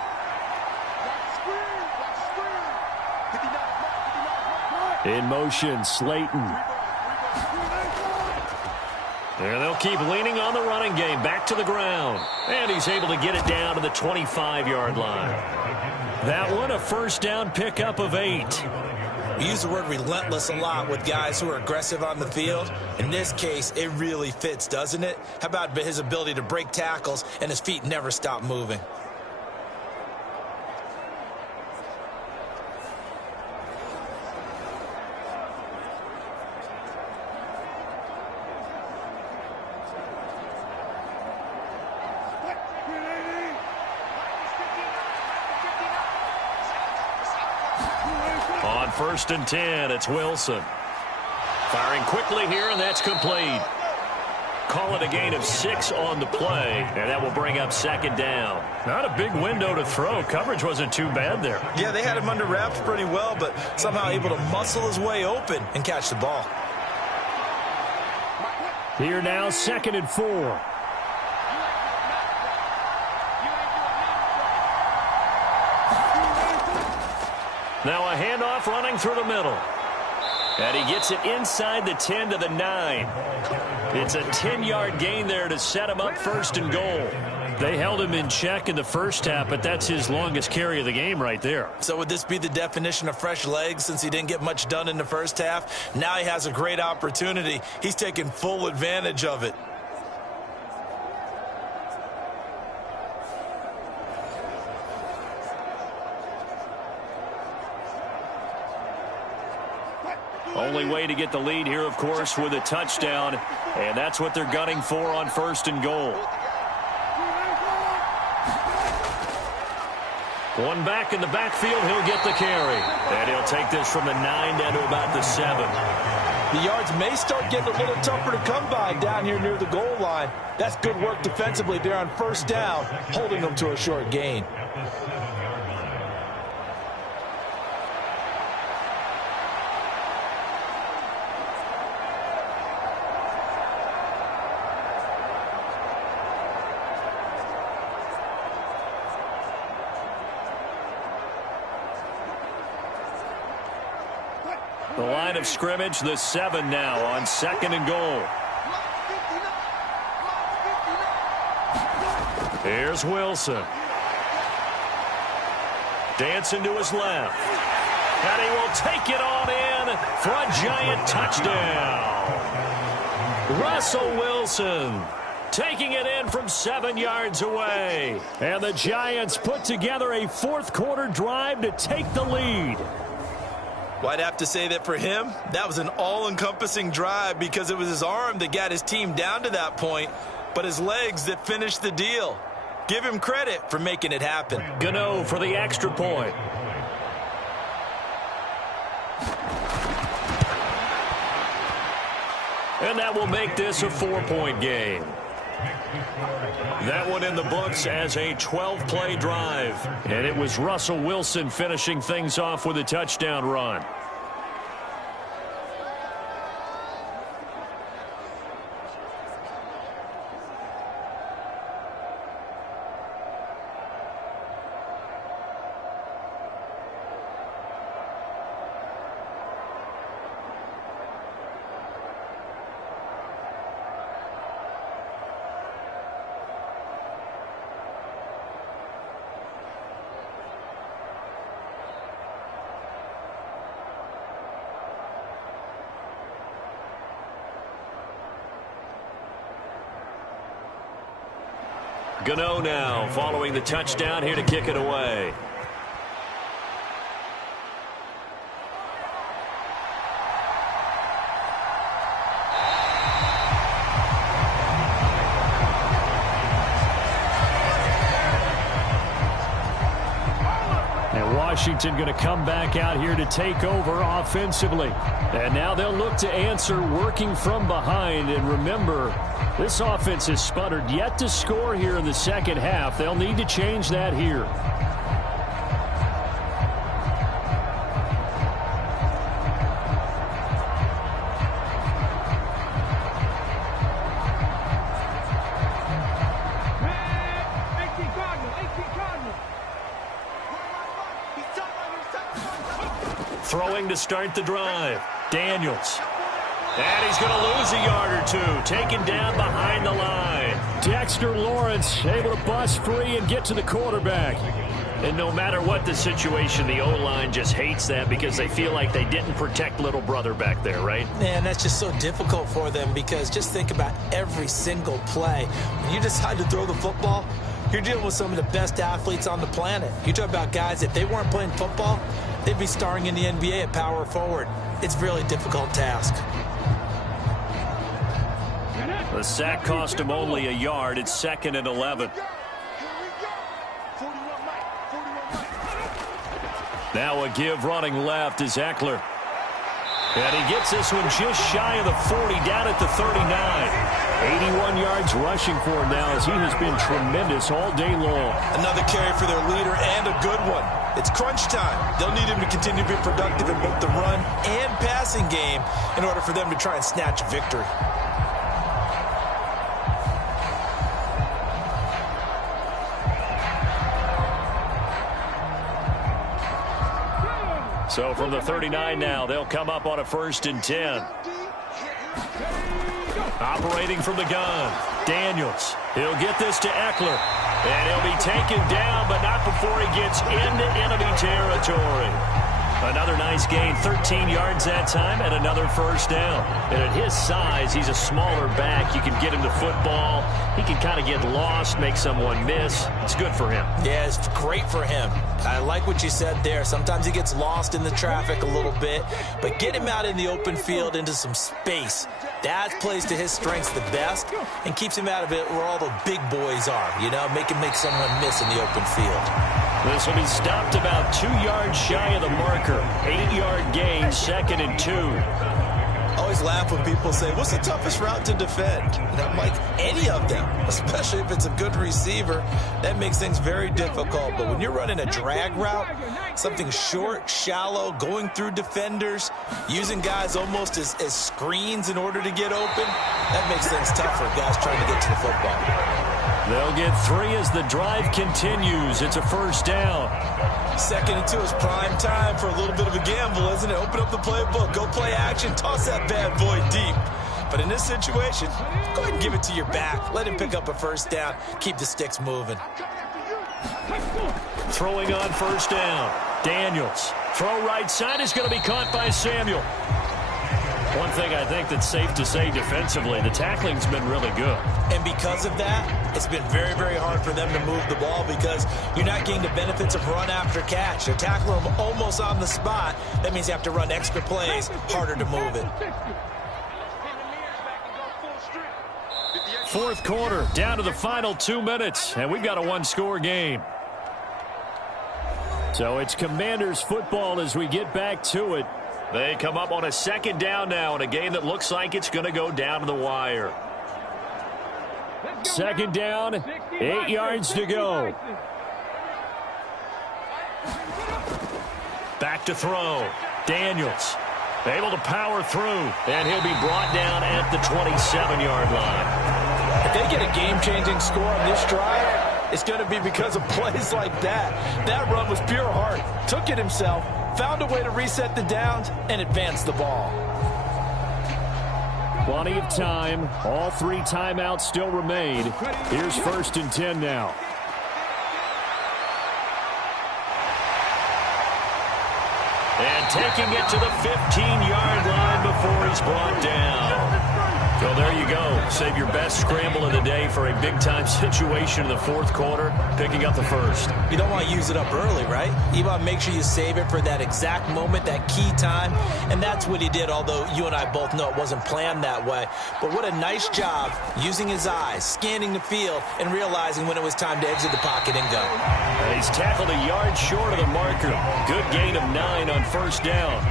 In motion, Slayton. And they'll keep leaning on the running game. Back to the ground. And he's able to get it down to the 25-yard line. That one, a first down pickup of 8. We use the word relentless a lot with guys who are aggressive on the field. In this case, it really fits, doesn't it? How about his ability to break tackles and his feet never stop moving? On 1st and 10, it's Wilson. Firing quickly here, and that's complete. Call it a gain of 6 on the play, and that will bring up second down. Not a big window to throw. Coverage wasn't too bad there. Yeah, they had him under wraps pretty well, but somehow able to muscle his way open and catch the ball. Here now, 2nd and 4. Now a handoff running through the middle. And he gets it inside the 10 to the 9. It's a 10-yard gain there to set him up 1st and goal. They held him in check in the first half, but that's his longest carry of the game right there. So would this be the definition of fresh legs since he didn't get much done in the first half? Now he has a great opportunity. He's taking full advantage of it. Only way to get the lead here, of course, with a touchdown. And that's what they're gunning for on 1st and goal. One back in the backfield, he'll get the carry. And he'll take this from the 9 down to about the 7. The yards may start getting a little tougher to come by down here near the goal line. That's good work defensively there on first down, holding them to a short gain. The line of scrimmage, the 7 now on 2nd and goal. Here's Wilson. Dancing to his left. And he will take it on in for a giant touchdown. Russell Wilson taking it in from 7 yards away. And the Giants put together a fourth-quarter drive to take the lead. Well, I'd have to say that for him, that was an all-encompassing drive because it was his arm that got his team down to that point, but his legs that finished the deal. Give him credit for making it happen. Gano for the extra point. And that will make this a 4-point game. That one in the books as a 12-play drive. And it was Russell Wilson finishing things off with a touchdown run. Gano now following the touchdown here to kick it away. And Washington going to come back out here to take over offensively. And now they'll look to answer working from behind. And remember, this offense has sputtered yet to score here in the second half. They'll need to change that here. Throwing to start the drive. Daniels. And he's going to lose a yard or two. Taken down behind the line. Dexter Lawrence able to bust free and get to the quarterback. And no matter what the situation, the O-line just hates that because they feel like they didn't protect little brother back there, right? Man, that's just so difficult for them because just think about every single play. When you decide to throw the football, you're dealing with some of the best athletes on the planet. You talk about guys, if they weren't playing football, they'd be starring in the NBA at power forward. It's a really difficult task. The sack cost him only a yard. It's 2nd and 11. Now a give running left is Eckler. And he gets this one just shy of the 40, down at the 39. 81 yards rushing for him now as he has been tremendous all day long. Another carry for their leader and a good one. It's crunch time. They'll need him to continue to be productive in both the run and passing game in order for them to try and snatch a victory. So from the 39 now, they'll come up on a 1st and 10. Operating from the gun, Daniels. He'll get this to Eckler. And he'll be taken down, but not before he gets into enemy territory. Another nice gain, 13 yards that time, and another 1st down. And at his size, he's a smaller back. You can get him the football. He can kind of get lost, make someone miss. It's good for him. Yeah, it's great for him. I like what you said there. Sometimes he gets lost in the traffic a little bit, but get him out in the open field into some space. That plays to his strengths the best and keeps him out of it where all the big boys are, you know, make him make someone miss in the open field. This will be stopped about 2 yards shy of the marker. 8-yard gain, 2nd and 2. I always laugh when people say, what's the toughest route to defend? And I'm like, any of them, especially if it's a good receiver. That makes things very difficult. But when you're running a drag route, something short, shallow, going through defenders, using guys almost as screens in order to get open, that makes things tough for guys trying to get to the football. They'll get 3 as the drive continues. It's a first down. 2nd and 2 is prime time for a little bit of a gamble, isn't it? Open up the playbook, go play action, toss that bad boy deep. But in this situation, go ahead and give it to your back. Let him pick up a first down. Keep the sticks moving. Throwing on first down. Daniels. Throw right side is going to be caught by Samuel. One thing I think that's safe to say defensively, the tackling's been really good. And because of that, it's been very, very hard for them to move the ball because you're not getting the benefits of run after catch. They're tackling them almost on the spot. That means you have to run extra plays, harder to move it. 4th quarter, down to the final 2 minutes, and we've got a 1-score game. So it's Commanders football as we get back to it. They come up on a 2nd down now in a game that looks like it's going to go down to the wire. 2nd down, 8 yards to go. Back to throw. Daniels able to power through, and he'll be brought down at the 27-yard line. If they get a game-changing score on this drive, it's going to be because of plays like that. That run was pure heart. Took it himself, found a way to reset the downs, and advance the ball. Plenty of time. All 3 timeouts still remain. Here's 1st and 10 now. And taking it to the 15-yard line before he's brought down. So there you go. Save your best scramble of the day for a big-time situation in the 4th quarter, picking up the 1st. You don't want to use it up early, right? You want to make sure you save it for that exact moment, that key time. And that's what he did, although you and I both know it wasn't planned that way. But what a nice job using his eyes, scanning the field, and realizing when it was time to exit the pocket and go. And he's tackled a yard short of the marker. Good gain of 9 on 1st down.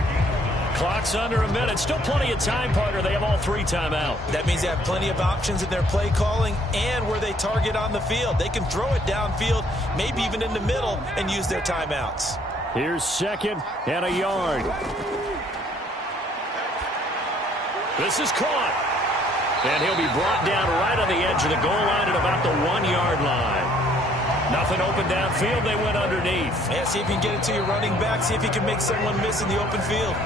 Clock's under a minute. Still plenty of time, partner. They have all 3 timeout. That means they have plenty of options in their play calling and where they target on the field. They can throw it downfield, maybe even in the middle, and use their timeouts. Here's 2nd and a yard. This is caught. And he'll be brought down right on the edge of the goal line at about the 1-yard line. Nothing open downfield. They went underneath. Yeah, see if you can get it to your running back. See if you can make someone miss in the open field.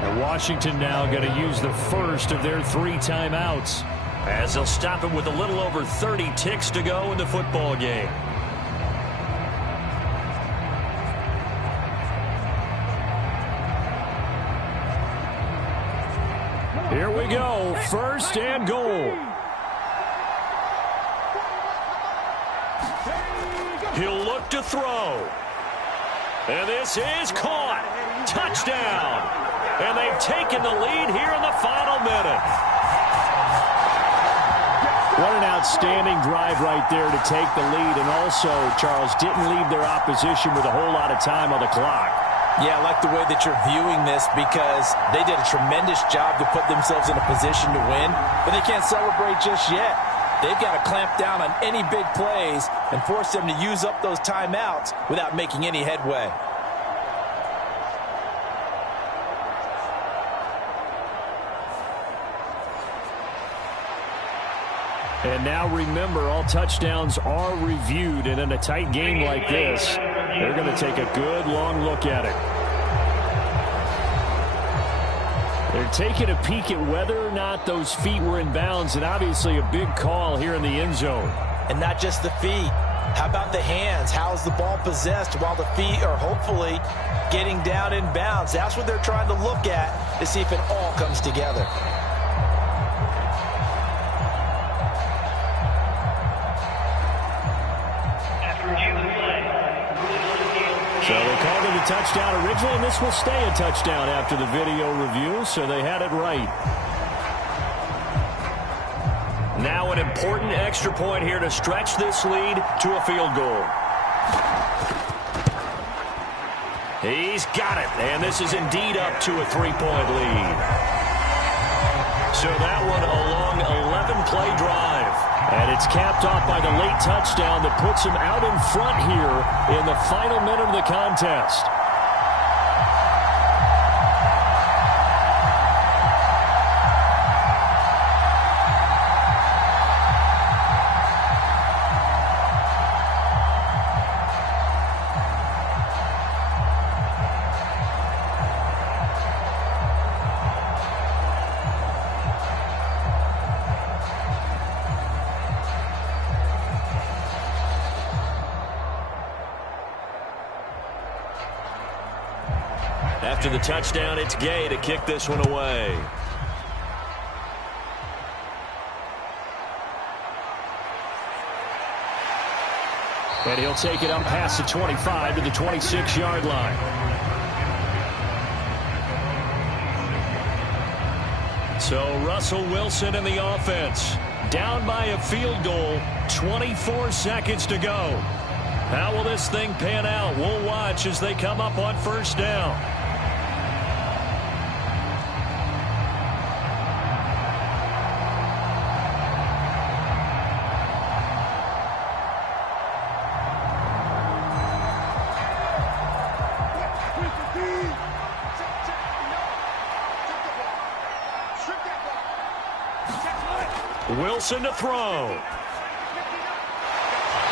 And Washington now going to use the 1st of their 3 timeouts. As they'll stop him with a little over 30 ticks to go in the football game. Here we go. 1st and goal. He'll look to throw. And this is caught. Touchdown. And they've taken the lead here in the final minute. What an outstanding drive right there to take the lead. And also, Charles, didn't leave their opposition with a whole lot of time on the clock. Yeah, I like the way that you're viewing this because they did a tremendous job to put themselves in a position to win. But they can't celebrate just yet. They've got to clamp down on any big plays and force them to use up those timeouts without making any headway. And now remember, all touchdowns are reviewed. And in a tight game like this, they're going to take a good long look at it. They're taking a peek at whether or not those feet were in bounds, and obviously a big call here in the end zone. And not just the feet. How about the hands? How's the ball possessed while the feet are hopefully getting down in bounds? That's what they're trying to look at to see if it all comes together. So they called it a touchdown originally, and this will stay a touchdown after the video review, so they had it right. Now an important extra point here to stretch this lead to a field goal. He's got it, and this is indeed up to a 3-point lead. So that one a long 11-play drive. And it's capped off by the late touchdown that puts him out in front here in the final minute of the contest. After the touchdown, it's Gay to kick this one away. And he'll take it up past the 25 to the 26-yard line. So Russell Wilson in the offense. Down by a field goal, 24 seconds to go. How will this thing pan out? We'll watch as they come up on first down. Wilson to throw.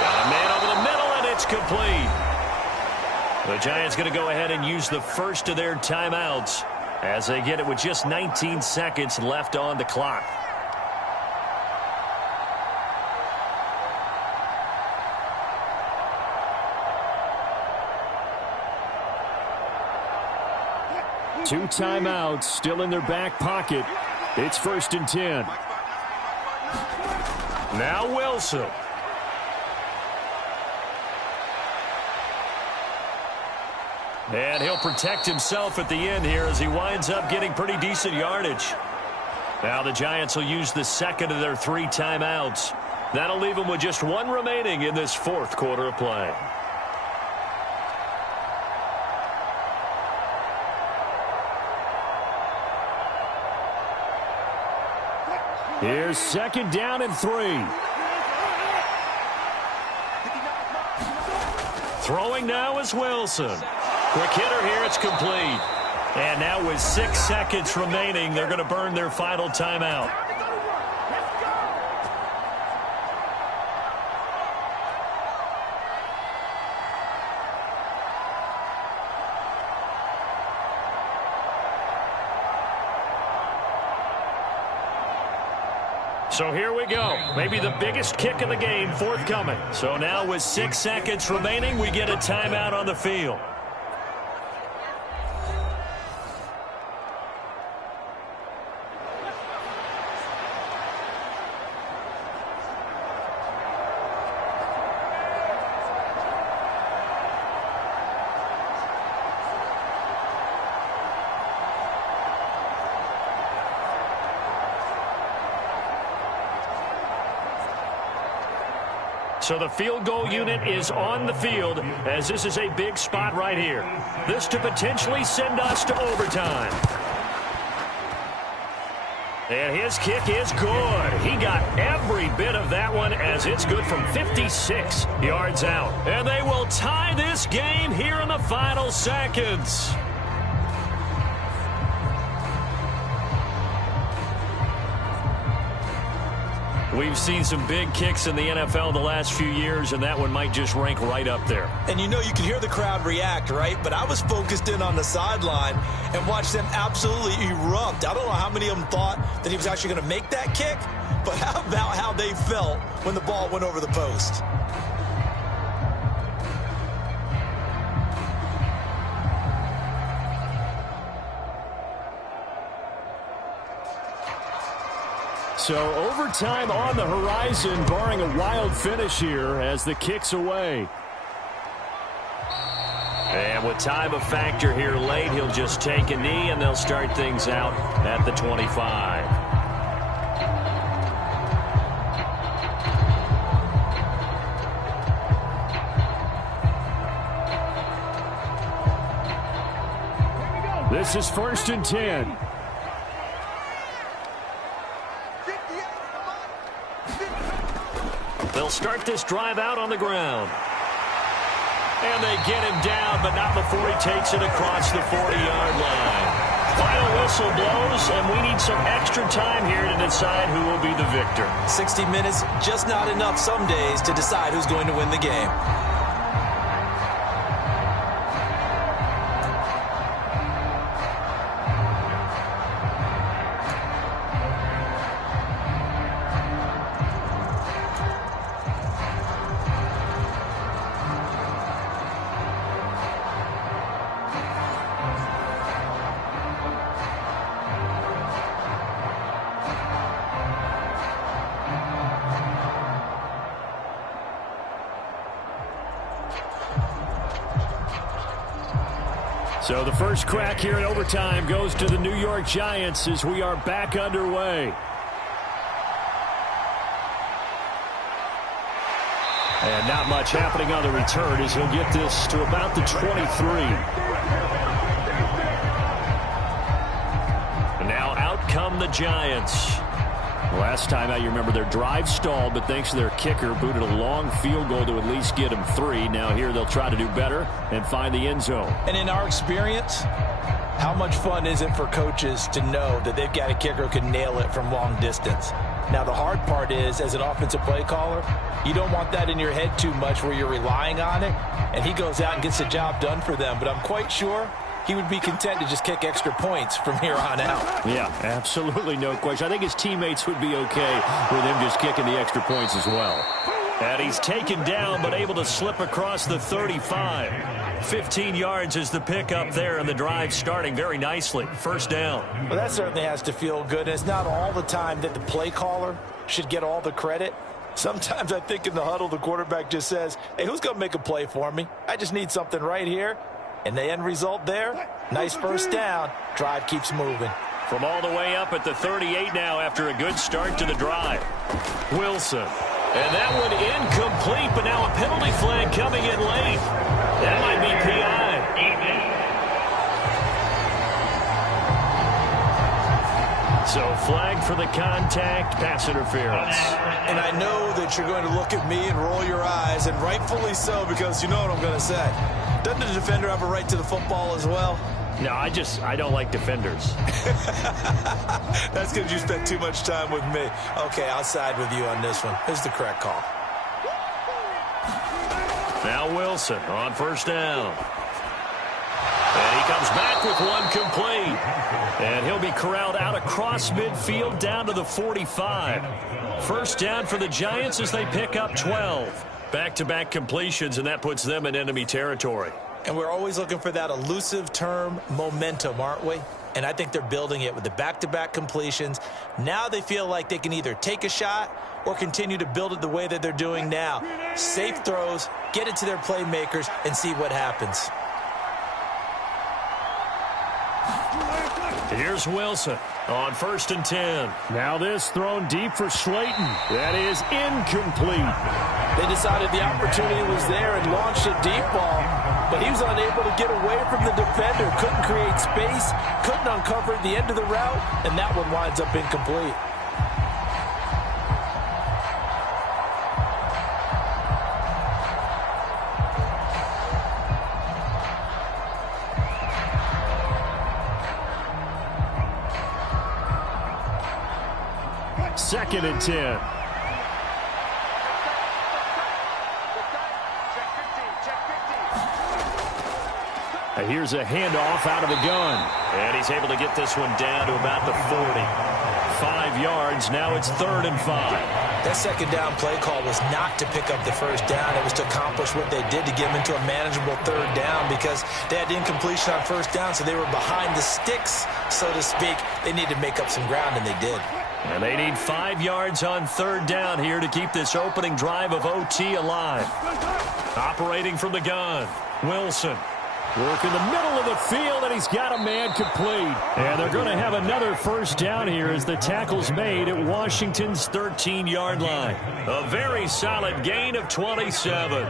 Got a man over the middle, and it's complete. The Giants going to go ahead and use the first of their timeouts as they get it with just 19 seconds left on the clock. Two timeouts still in their back pocket. It's 1st and 10. Now Wilson. And he'll protect himself at the end here as he winds up getting pretty decent yardage. Now the Giants will use the second of their 3 timeouts. That'll leave them with just 1 remaining in this 4th quarter of play. Here's 2nd down and 3. Throwing now is Wilson. Quick hitter here, it's complete. And now with 6 seconds remaining, they're going to burn their final timeout. So here we go. Maybe the biggest kick of the game forthcoming. So now with 6 seconds remaining, we get a timeout on the field. So the field goal unit is on the field as this is a big spot right here. This to potentially send us to overtime. And his kick is good. He got every bit of that one as it's good from 56 yards out. And they will tie this game here in the final seconds. We've seen some big kicks in the NFL the last few years, and that one might just rank right up there. And you know, you can hear the crowd react, right? But I was focused in on the sideline and watched them absolutely erupt. I don't know how many of them thought that he was actually going to make that kick, but how about how they felt when the ball went over the post? So overtime on the horizon, barring a wild finish here as the kick's away. And with time a factor here late, he'll just take a knee and they'll start things out at the 25. This is 1st and 10. They'll start this drive out on the ground. And they get him down, but not before he takes it across the 40-yard line. Final whistle blows, and we need some extra time here to decide who will be the victor. 60 minutes, just not enough some days to decide who's going to win the game. So the first crack here in overtime goes to the New York Giants as we are back underway. And not much happening on the return as he'll get this to about the 23. And now out come the Giants. Last time out, you remember their drive stalled, but thanks to their kicker, booted a long field goal to at least get them 3. Now here they'll try to do better and find the end zone. And in our experience, how much fun is it for coaches to know that they've got a kicker who can nail it from long distance? Now, the hard part is, as an offensive play caller, you don't want that in your head too much where you're relying on it, and he goes out and gets the job done for them. But I'm quite sure he would be content to just kick extra points from here on out. Yeah, absolutely no question. I think his teammates would be okay with him just kicking the extra points as well. And he's taken down but able to slip across the 35. 15 yards is the pickup there, and the drive starting very nicely. First down. Well, that certainly has to feel good. It's not all the time that the play caller should get all the credit. Sometimes I think in the huddle the quarterback just says, hey, who's going to make a play for me? I just need something right here. And the end result there, nice first down. Drive keeps moving. From all the way up at the 38 now after a good start to the drive. Wilson. And that one incomplete, but now a penalty flag coming in late. That might be PI. So flag for the contact, pass interference. And I know that you're going to look at me and roll your eyes, and rightfully so, because you know what I'm going to say. Doesn't the defender have a right to the football as well? No, I don't like defenders. That's because you spent too much time with me. Okay, I'll side with you on this one. This is the correct call. Now Wilson on first down. And he comes back with one complete. And he'll be corralled out across midfield down to the 45. First down for the Giants as they pick up 12. Back-to-back completions, and that puts them in enemy territory. And we're always looking for that elusive term, momentum, aren't we? And I think they're building it with the back-to-back completions. Now they feel like they can either take a shot or continue to build it the way that they're doing now. Safe throws, get it to their playmakers, and see what happens. Here's Wilson on 1st and 10. Now this thrown deep for Slayton. That is incomplete. They decided the opportunity was there and launched a deep ball, but he was unable to get away from the defender. Couldn't create space, couldn't uncover the end of the route, and that one winds up incomplete. Second and 10. Here's a handoff out of the gun. And he's able to get this one down to about the 40. 5 yards. Now it's 3rd and 5. That second down play call was not to pick up the first down. It was to accomplish what they did to get them into a manageable 3rd down because they had incompletion on first down, so they were behind the sticks, so to speak. They needed to make up some ground, and they did. And they need 5 yards on 3rd down here to keep this opening drive of OT alive. Operating from the gun, Wilson. Work in the middle of the field, and he's got a man complete. And they're going to have another first down here as the tackle's made at Washington's 13-yard line. A very solid gain of 27.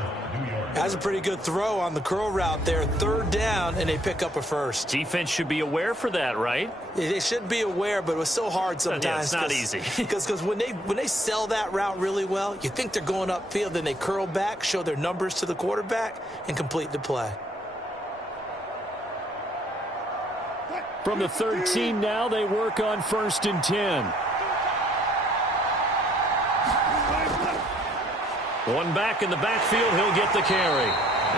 That's a pretty good throw on the curl route there. 3rd down, and they pick up a first. Defense should be aware for that, right? They should be aware, but it was so hard sometimes. Yeah, it's not easy. Because when they sell that route really well, you think they're going upfield, then they curl back, show their numbers to the quarterback, and complete the play. From the 13 now, they work on 1st and 10. One back in the backfield, he'll get the carry.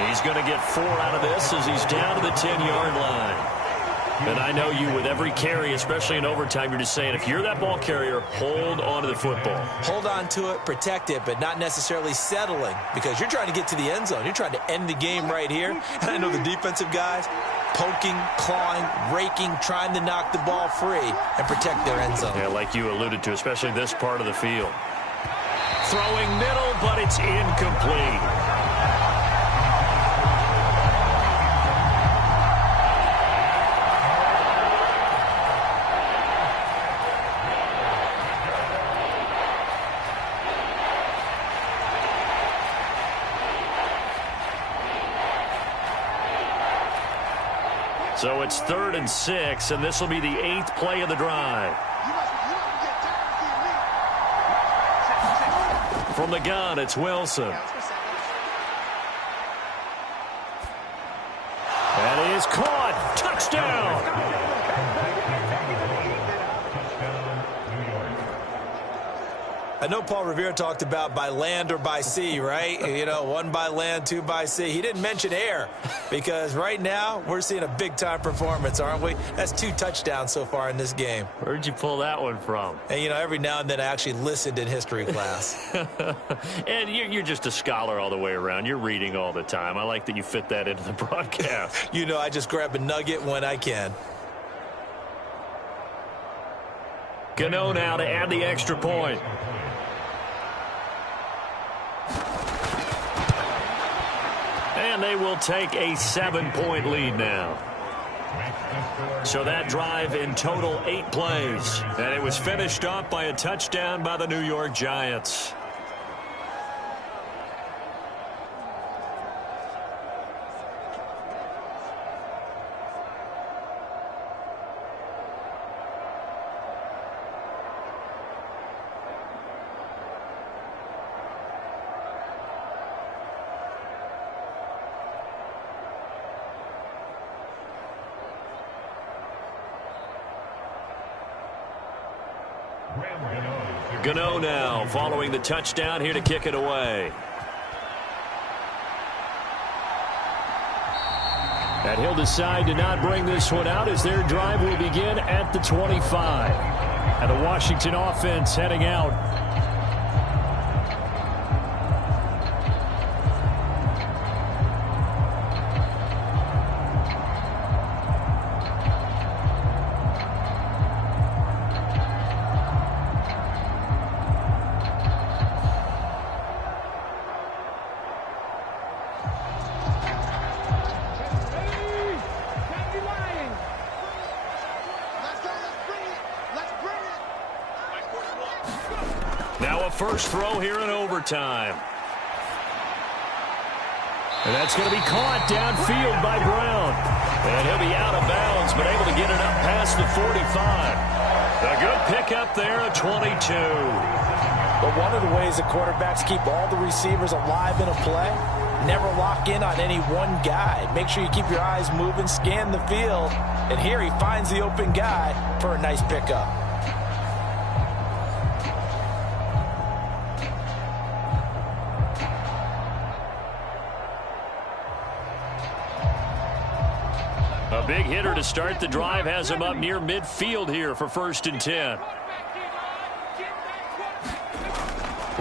He's going to get 4 out of this as he's down to the 10-yard line. And I know you, with every carry, especially in overtime, you're just saying, if you're that ball carrier, hold on to the football. Hold on to it, protect it, but not necessarily settling, because you're trying to get to the end zone. You're trying to end the game right here. And I know the defensive guys poking, clawing, raking, trying to knock the ball free and protect their end zone. Yeah, like you alluded to, especially this part of the field. Throwing middle, but it's incomplete. So it's 3rd and 6, and this will be the 8th play of the drive. From the gun, it's Wilson. That is caught. Touchdown. I know Paul Revere talked about by land or by sea, right? You know, 1 by land, 2 by sea. He didn't mention air because right now we're seeing a big-time performance, aren't we? That's 2 touchdowns so far in this game. Where'd you pull that one from? And, you know, every now and then I actually listened in history class. And you're just a scholar all the way around. You're reading all the time. I like that you fit that into the broadcast. You know, I just grab a nugget when I can. Gano now to add the extra point. And they will take a 7-point lead now. So that drive in total 8 plays. And it was finished off by a touchdown by the New York Giants. Gano now following the touchdown here to kick it away. And he'll decide to not bring this one out as their drive will begin at the 25. And the Washington offense heading out. First throw here in overtime. And that's going to be caught downfield by Brown. And he'll be out of bounds, but able to get it up past the 45. A good pickup there, a 22. But one of the ways the quarterbacks keep all the receivers alive in a play, never lock in on any one guy. Make sure you keep your eyes moving, scan the field. And here he finds the open guy for a nice pickup. A big hitter to start the drive has him up near midfield here for 1st and 10.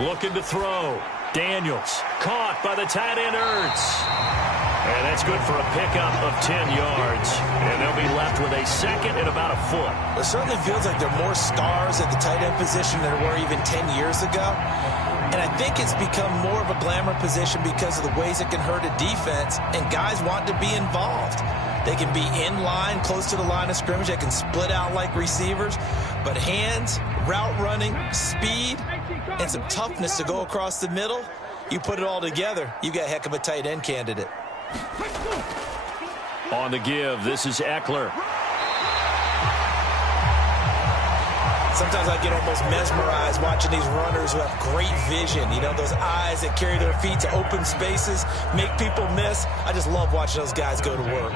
Looking to throw. Daniels caught by the tight end Ertz. And that's good for a pickup of 10 yards. And they'll be left with a 2nd and about a foot. It certainly feels like there are more stars at the tight end position than there were even 10 years ago. And I think it's become more of a glamour position because of the ways it can hurt a defense. And guys want to be involved. They can be in line, close to the line of scrimmage. They can split out like receivers. But hands, route running, speed, and some toughness to go across the middle, You put it all together, you got a heck of a tight end candidate. On the give, this is Eckler. Sometimes I get almost mesmerized watching these runners who have great vision. You know, those eyes that carry their feet to open spaces, make people miss. I just love watching those guys go to work.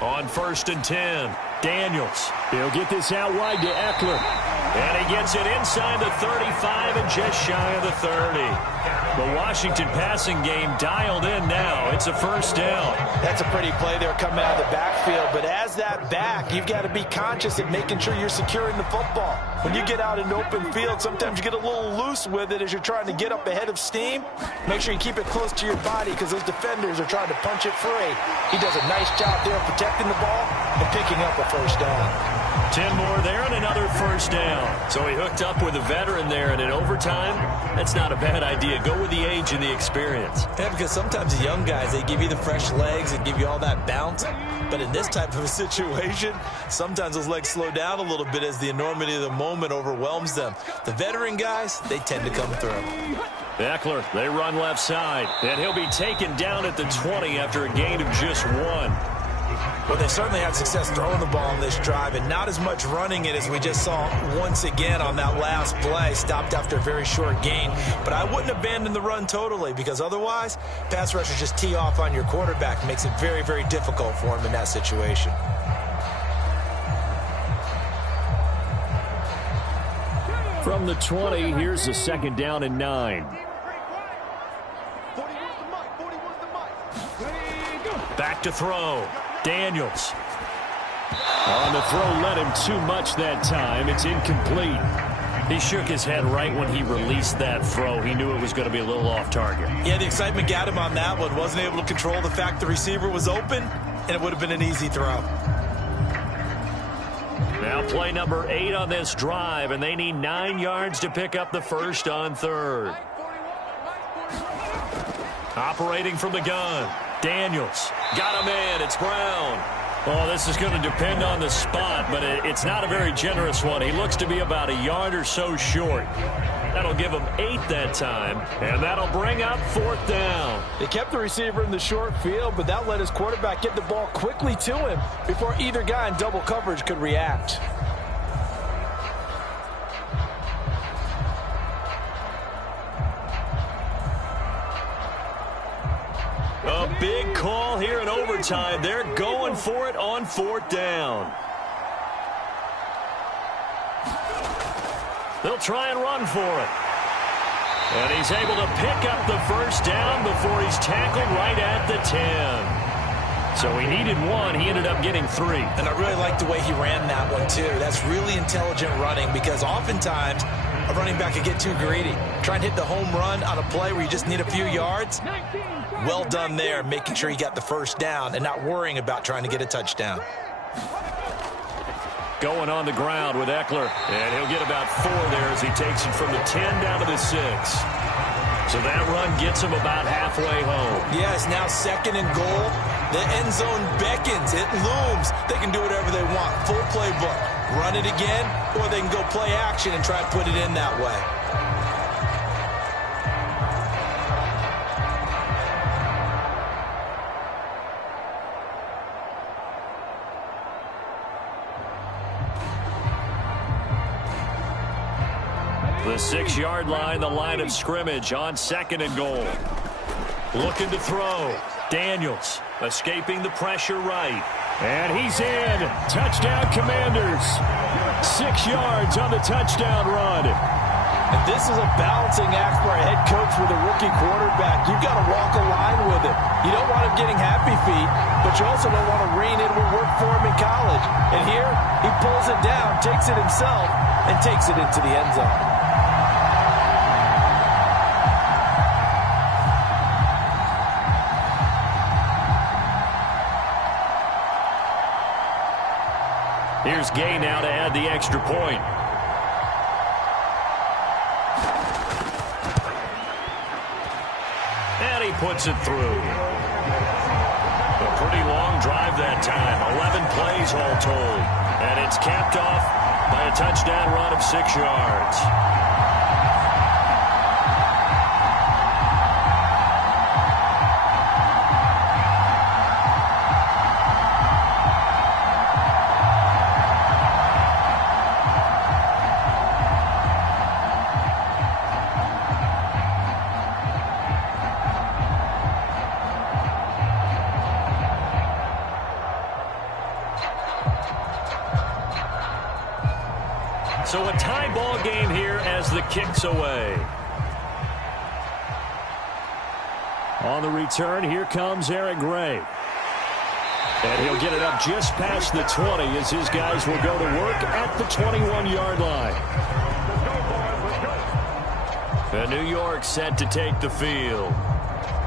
On 1st and 10, Daniels. He'll get this out wide to Eckler. And he gets it inside the 35 and just shy of the 30. The Washington passing game dialed in now. It's a first down. That's a pretty play there coming out of the backfield. But as that back, you've got to be conscious of making sure you're securing the football. When you get out in open field, sometimes you get a little loose with it as you're trying to get up ahead of steam. Make sure you keep it close to your body because those defenders are trying to punch it free. He does a nice job there of protecting the ball and picking up a first down. 10 more there and another first down. So he hooked up with a veteran there, and in overtime, that's not a bad idea. Go with the age and the experience. Yeah, because sometimes the young guys, they give you the fresh legs and give you all that bounce. But in this type of a situation, sometimes those legs slow down a little bit as the enormity of the moment overwhelms them. The veteran guys, they tend to come through. Eckler, they run left side, and he'll be taken down at the 20 after a gain of just 1. Well, they certainly had success throwing the ball on this drive and not as much running it as we just saw once again on that last play. Stopped after a very short gain. But I wouldn't abandon the run totally because otherwise, pass rushers just tee off on your quarterback. Makes it very, very difficult for him in that situation. From the 20, here's the 2nd down and 9. Back to throw. Daniels. On the throw, led him too much that time. It's incomplete. He shook his head right when he released that throw. He knew it was going to be a little off target. Yeah, the excitement got him on that one. Wasn't able to control the fact the receiver was open, and it would have been an easy throw. Now play number 8 on this drive, and they need 9 yards to pick up the first on 3rd. Operating from the gun. Daniels. Got a man. It's Brown. Oh, this is going to depend on the spot, but it's not a very generous one. He looks to be about a yard or so short. That'll give him 8 that time, and that'll bring up 4th down. They kept the receiver in the short field, but that let his quarterback get the ball quickly to him before either guy in double coverage could react. A big call here in overtime. They're going for it on 4th down. They'll try and run for it. And he's able to pick up the first down before he's tackled right at the 10. So he needed 1. He ended up getting 3. And I really like the way he ran that one, too. That's really intelligent running because oftentimes a running back could get too greedy. Try and hit the home run on a play where you just need a few yards. Well done there, making sure he got the first down and not worrying about trying to get a touchdown. Going on the ground with Eckler, and he'll get about 4 there as he takes it from the 10 down to the 6. So that run gets him about halfway home. Yes, now 2nd and goal. The end zone beckons. It looms. They can do whatever they want. Full playbook. Run it again, or they can go play action and try to put it in that way. The 6-yard line, the line of scrimmage on 2nd and goal. Looking to throw. Daniels escaping the pressure right. And he's in. Touchdown, Commanders. 6 yards on the touchdown run. And this is a balancing act for a head coach with a rookie quarterback. You've got to walk a line with it. You don't want him getting happy feet, but you also don't want to rein in what worked for him in college. And here, he pulls it down, takes it himself, and takes it into the end zone. Here's Gay now to add the extra point. And he puts it through. A pretty long drive that time. 11 plays all told. And it's capped off by a touchdown run of 6 yards. So a tie ball game here as the kick's away. On the return, here comes Eric Gray. And he'll get it up just past the 20 as his guys will go to work at the 21-yard line. And New York set to take the field.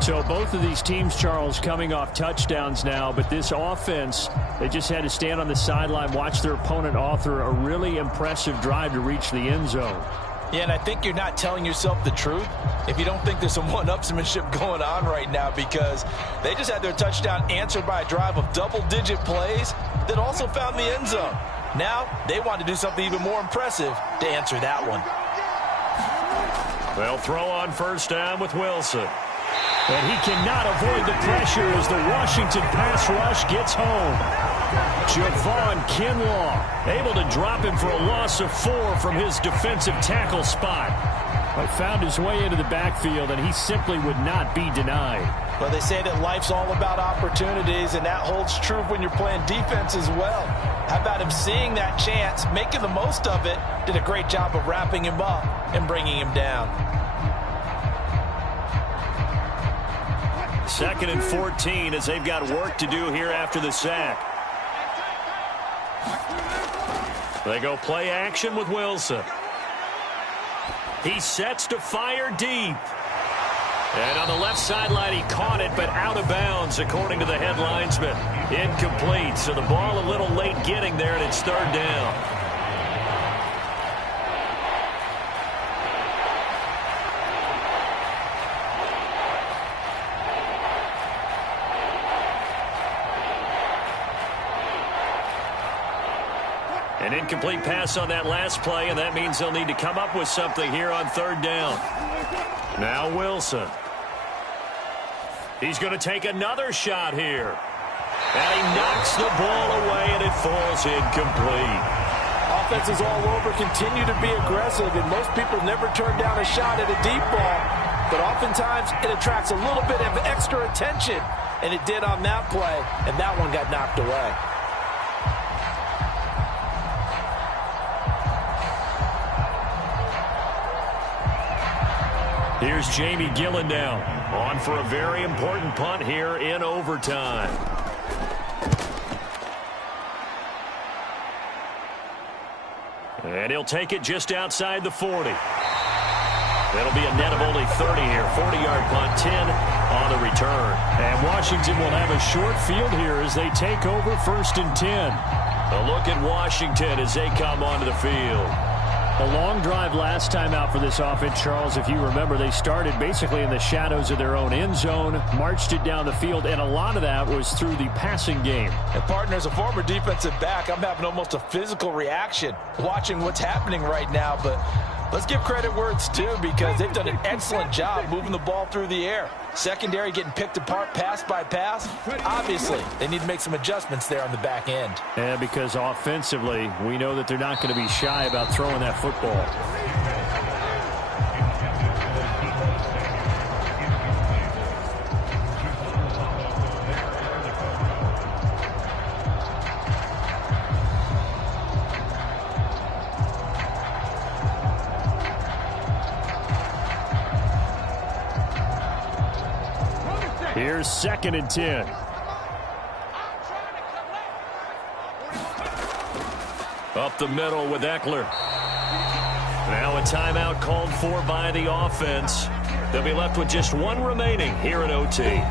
So both of these teams, Charles, coming off touchdowns now, but this offense, they just had to stand on the sideline, watch their opponent author a really impressive drive to reach the end zone. Yeah, and I think you're not telling yourself the truth if you don't think there's some one-upsmanship going on right now, because they just had their touchdown answered by a drive of double-digit plays that also found the end zone. Now they want to do something even more impressive to answer that one. They'll throw on first down with Wilson. And he cannot avoid the pressure as the Washington pass rush gets home. Javon Kinlaw able to drop him for a loss of 4 from his defensive tackle spot. But found his way into the backfield, and he simply would not be denied. Well, they say that life's all about opportunities, and that holds true when you're playing defense as well. How about him seeing that chance, making the most of it, did a great job of wrapping him up and bringing him down. 2nd and 14 as they've got work to do here after the sack. They go play action with Wilson. He sets to fire deep. And on the left sideline, he caught it, but out of bounds, according to the head linesman. Incomplete, so the ball a little late getting there, and it's 3rd down. An incomplete pass on that last play, and that means they'll need to come up with something here on 3rd down. Now Wilson. He's going to take another shot here. And he knocks the ball away, and it falls incomplete. Offenses all over continue to be aggressive, and most people never turn down a shot at a deep ball. But oftentimes, it attracts a little bit of extra attention, and it did on that play, and that one got knocked away. Here's Jamie Gillen now, on for a very important punt here in overtime. And he'll take it just outside the 40. That'll be a net of only 30 here. 40-yard punt, 10 on the return. And Washington will have a short field here as they take over 1st and 10. A look at Washington as they come onto the field. A long drive last time out for this offense, Charles. If you remember, they started basically in the shadows of their own end zone, marched it down the field, and a lot of that was through the passing game. And partner, as a former defensive back, I'm having almost a physical reaction watching what's happening right now. But let's give credit where it's due, because they've done an excellent job moving the ball through the air. Secondary getting picked apart pass by pass. Obviously, they need to make some adjustments there on the back end. Yeah, because offensively, we know that they're not going to be shy about throwing that football. Here's 2nd and 10. Up the middle with Eckler. Now a timeout called for by the offense. They'll be left with just one remaining here at OT.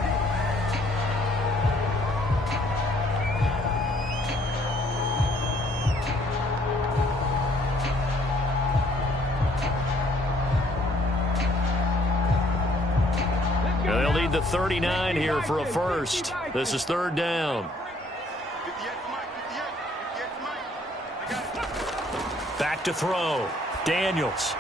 to 39 here for a first. This is third down. Back to throw. Daniels.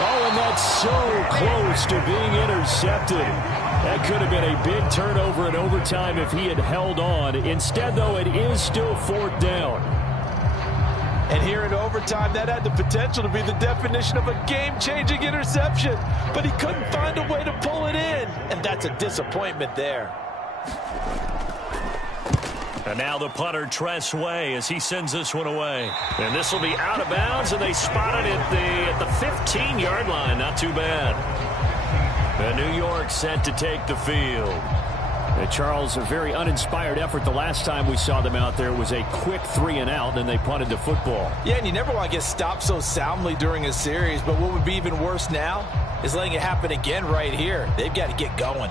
Oh, and that's so close to being intercepted. That could have been a big turnover in overtime if he had held on. Instead, though, it is still fourth down. And here in overtime, that had the potential to be the definition of a game-changing interception. But he couldn't find a way to pull it in. And that's a disappointment there. And now the punter, Tress Way, as he sends this one away. And this will be out of bounds, and they spot it at the 15-yard line. Not too bad. And New York set to take the field. And Charles, a very uninspired effort the last time we saw them out there. It was a quick 3-and-out, and they punted the football. Yeah, and you never want to get stopped so soundly during a series, but what would be even worse now is letting it happen again right here. They've got to get going.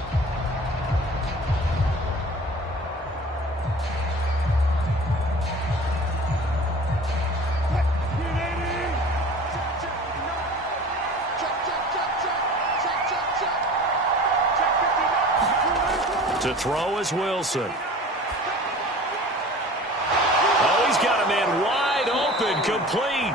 To throw is Wilson. Oh, he's got a man wide open, complete.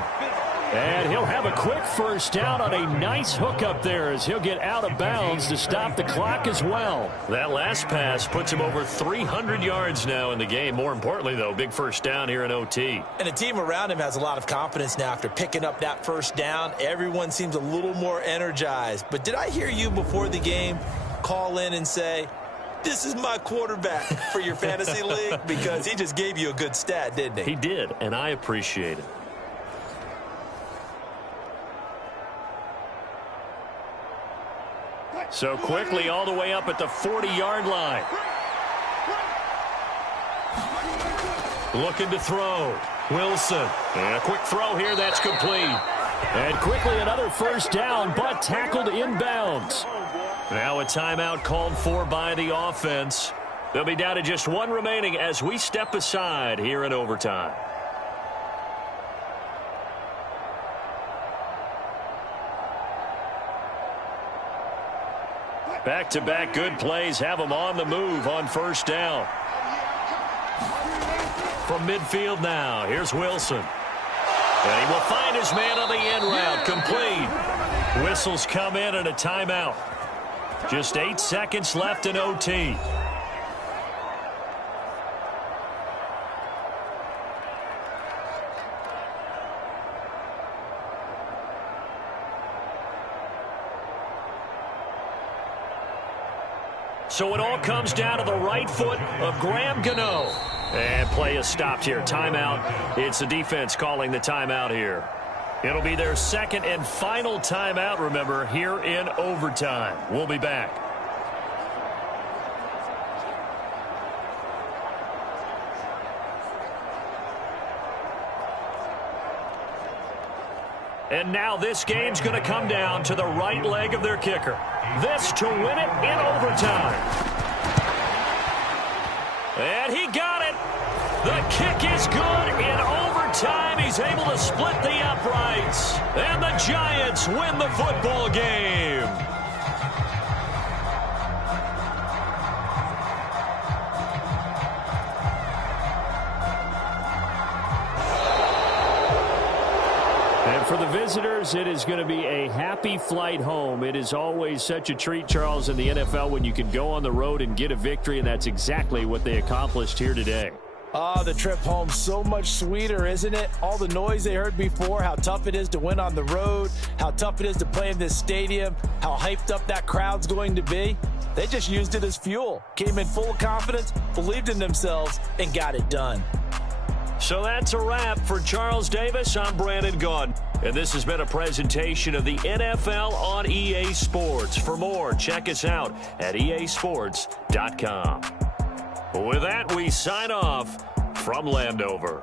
And he'll have a quick first down on a nice hook up there as he'll get out of bounds to stop the clock as well. That last pass puts him over 300 yards now in the game. More importantly, though, big first down here in OT. And the team around him has a lot of confidence now after picking up that first down. Everyone seems a little more energized. But did I hear you before the game call in and say, this is my quarterback for your fantasy league? Because he just gave you a good stat, didn't he? He did, and I appreciate it. So quickly all the way up at the 40-yard line. Looking to throw. Wilson. And a quick throw here. That's complete. And quickly another first down, but tackled inbounds. Now a timeout called for by the offense. They'll be down to just one remaining as we step aside here in overtime. Back-to-back good plays have them on the move on first down. From midfield now, here's Wilson. And he will find his man on the end route, complete. Whistles come in and a timeout. Just 8 seconds left in OT. So it all comes down to the right foot of Graham Gano. And play is stopped here. Timeout. It's the defense calling the timeout here. It'll be their second and final timeout, remember, here in overtime. We'll be back. And now this game's going to come down to the right leg of their kicker. This to win it in overtime. And he got it. The kick is good in overtime. He's able to split the uprights. And the Giants win the football game. And for the visitors, it is going to be a happy flight home. It is always such a treat, Charles, in the NFL when you can go on the road and get a victory, and that's exactly what they accomplished here today. The trip home so much sweeter, isn't it? All the noise they heard before, how tough it is to win on the road, how tough it is to play in this stadium, how hyped up that crowd's going to be. They just used it as fuel, came in full of confidence, believed in themselves, and got it done. So that's a wrap for Charles Davis. I'm Brandon Gaudin, and this has been a presentation of the NFL on EA Sports. For more, check us out at easports.com. With that, we sign off from Landover.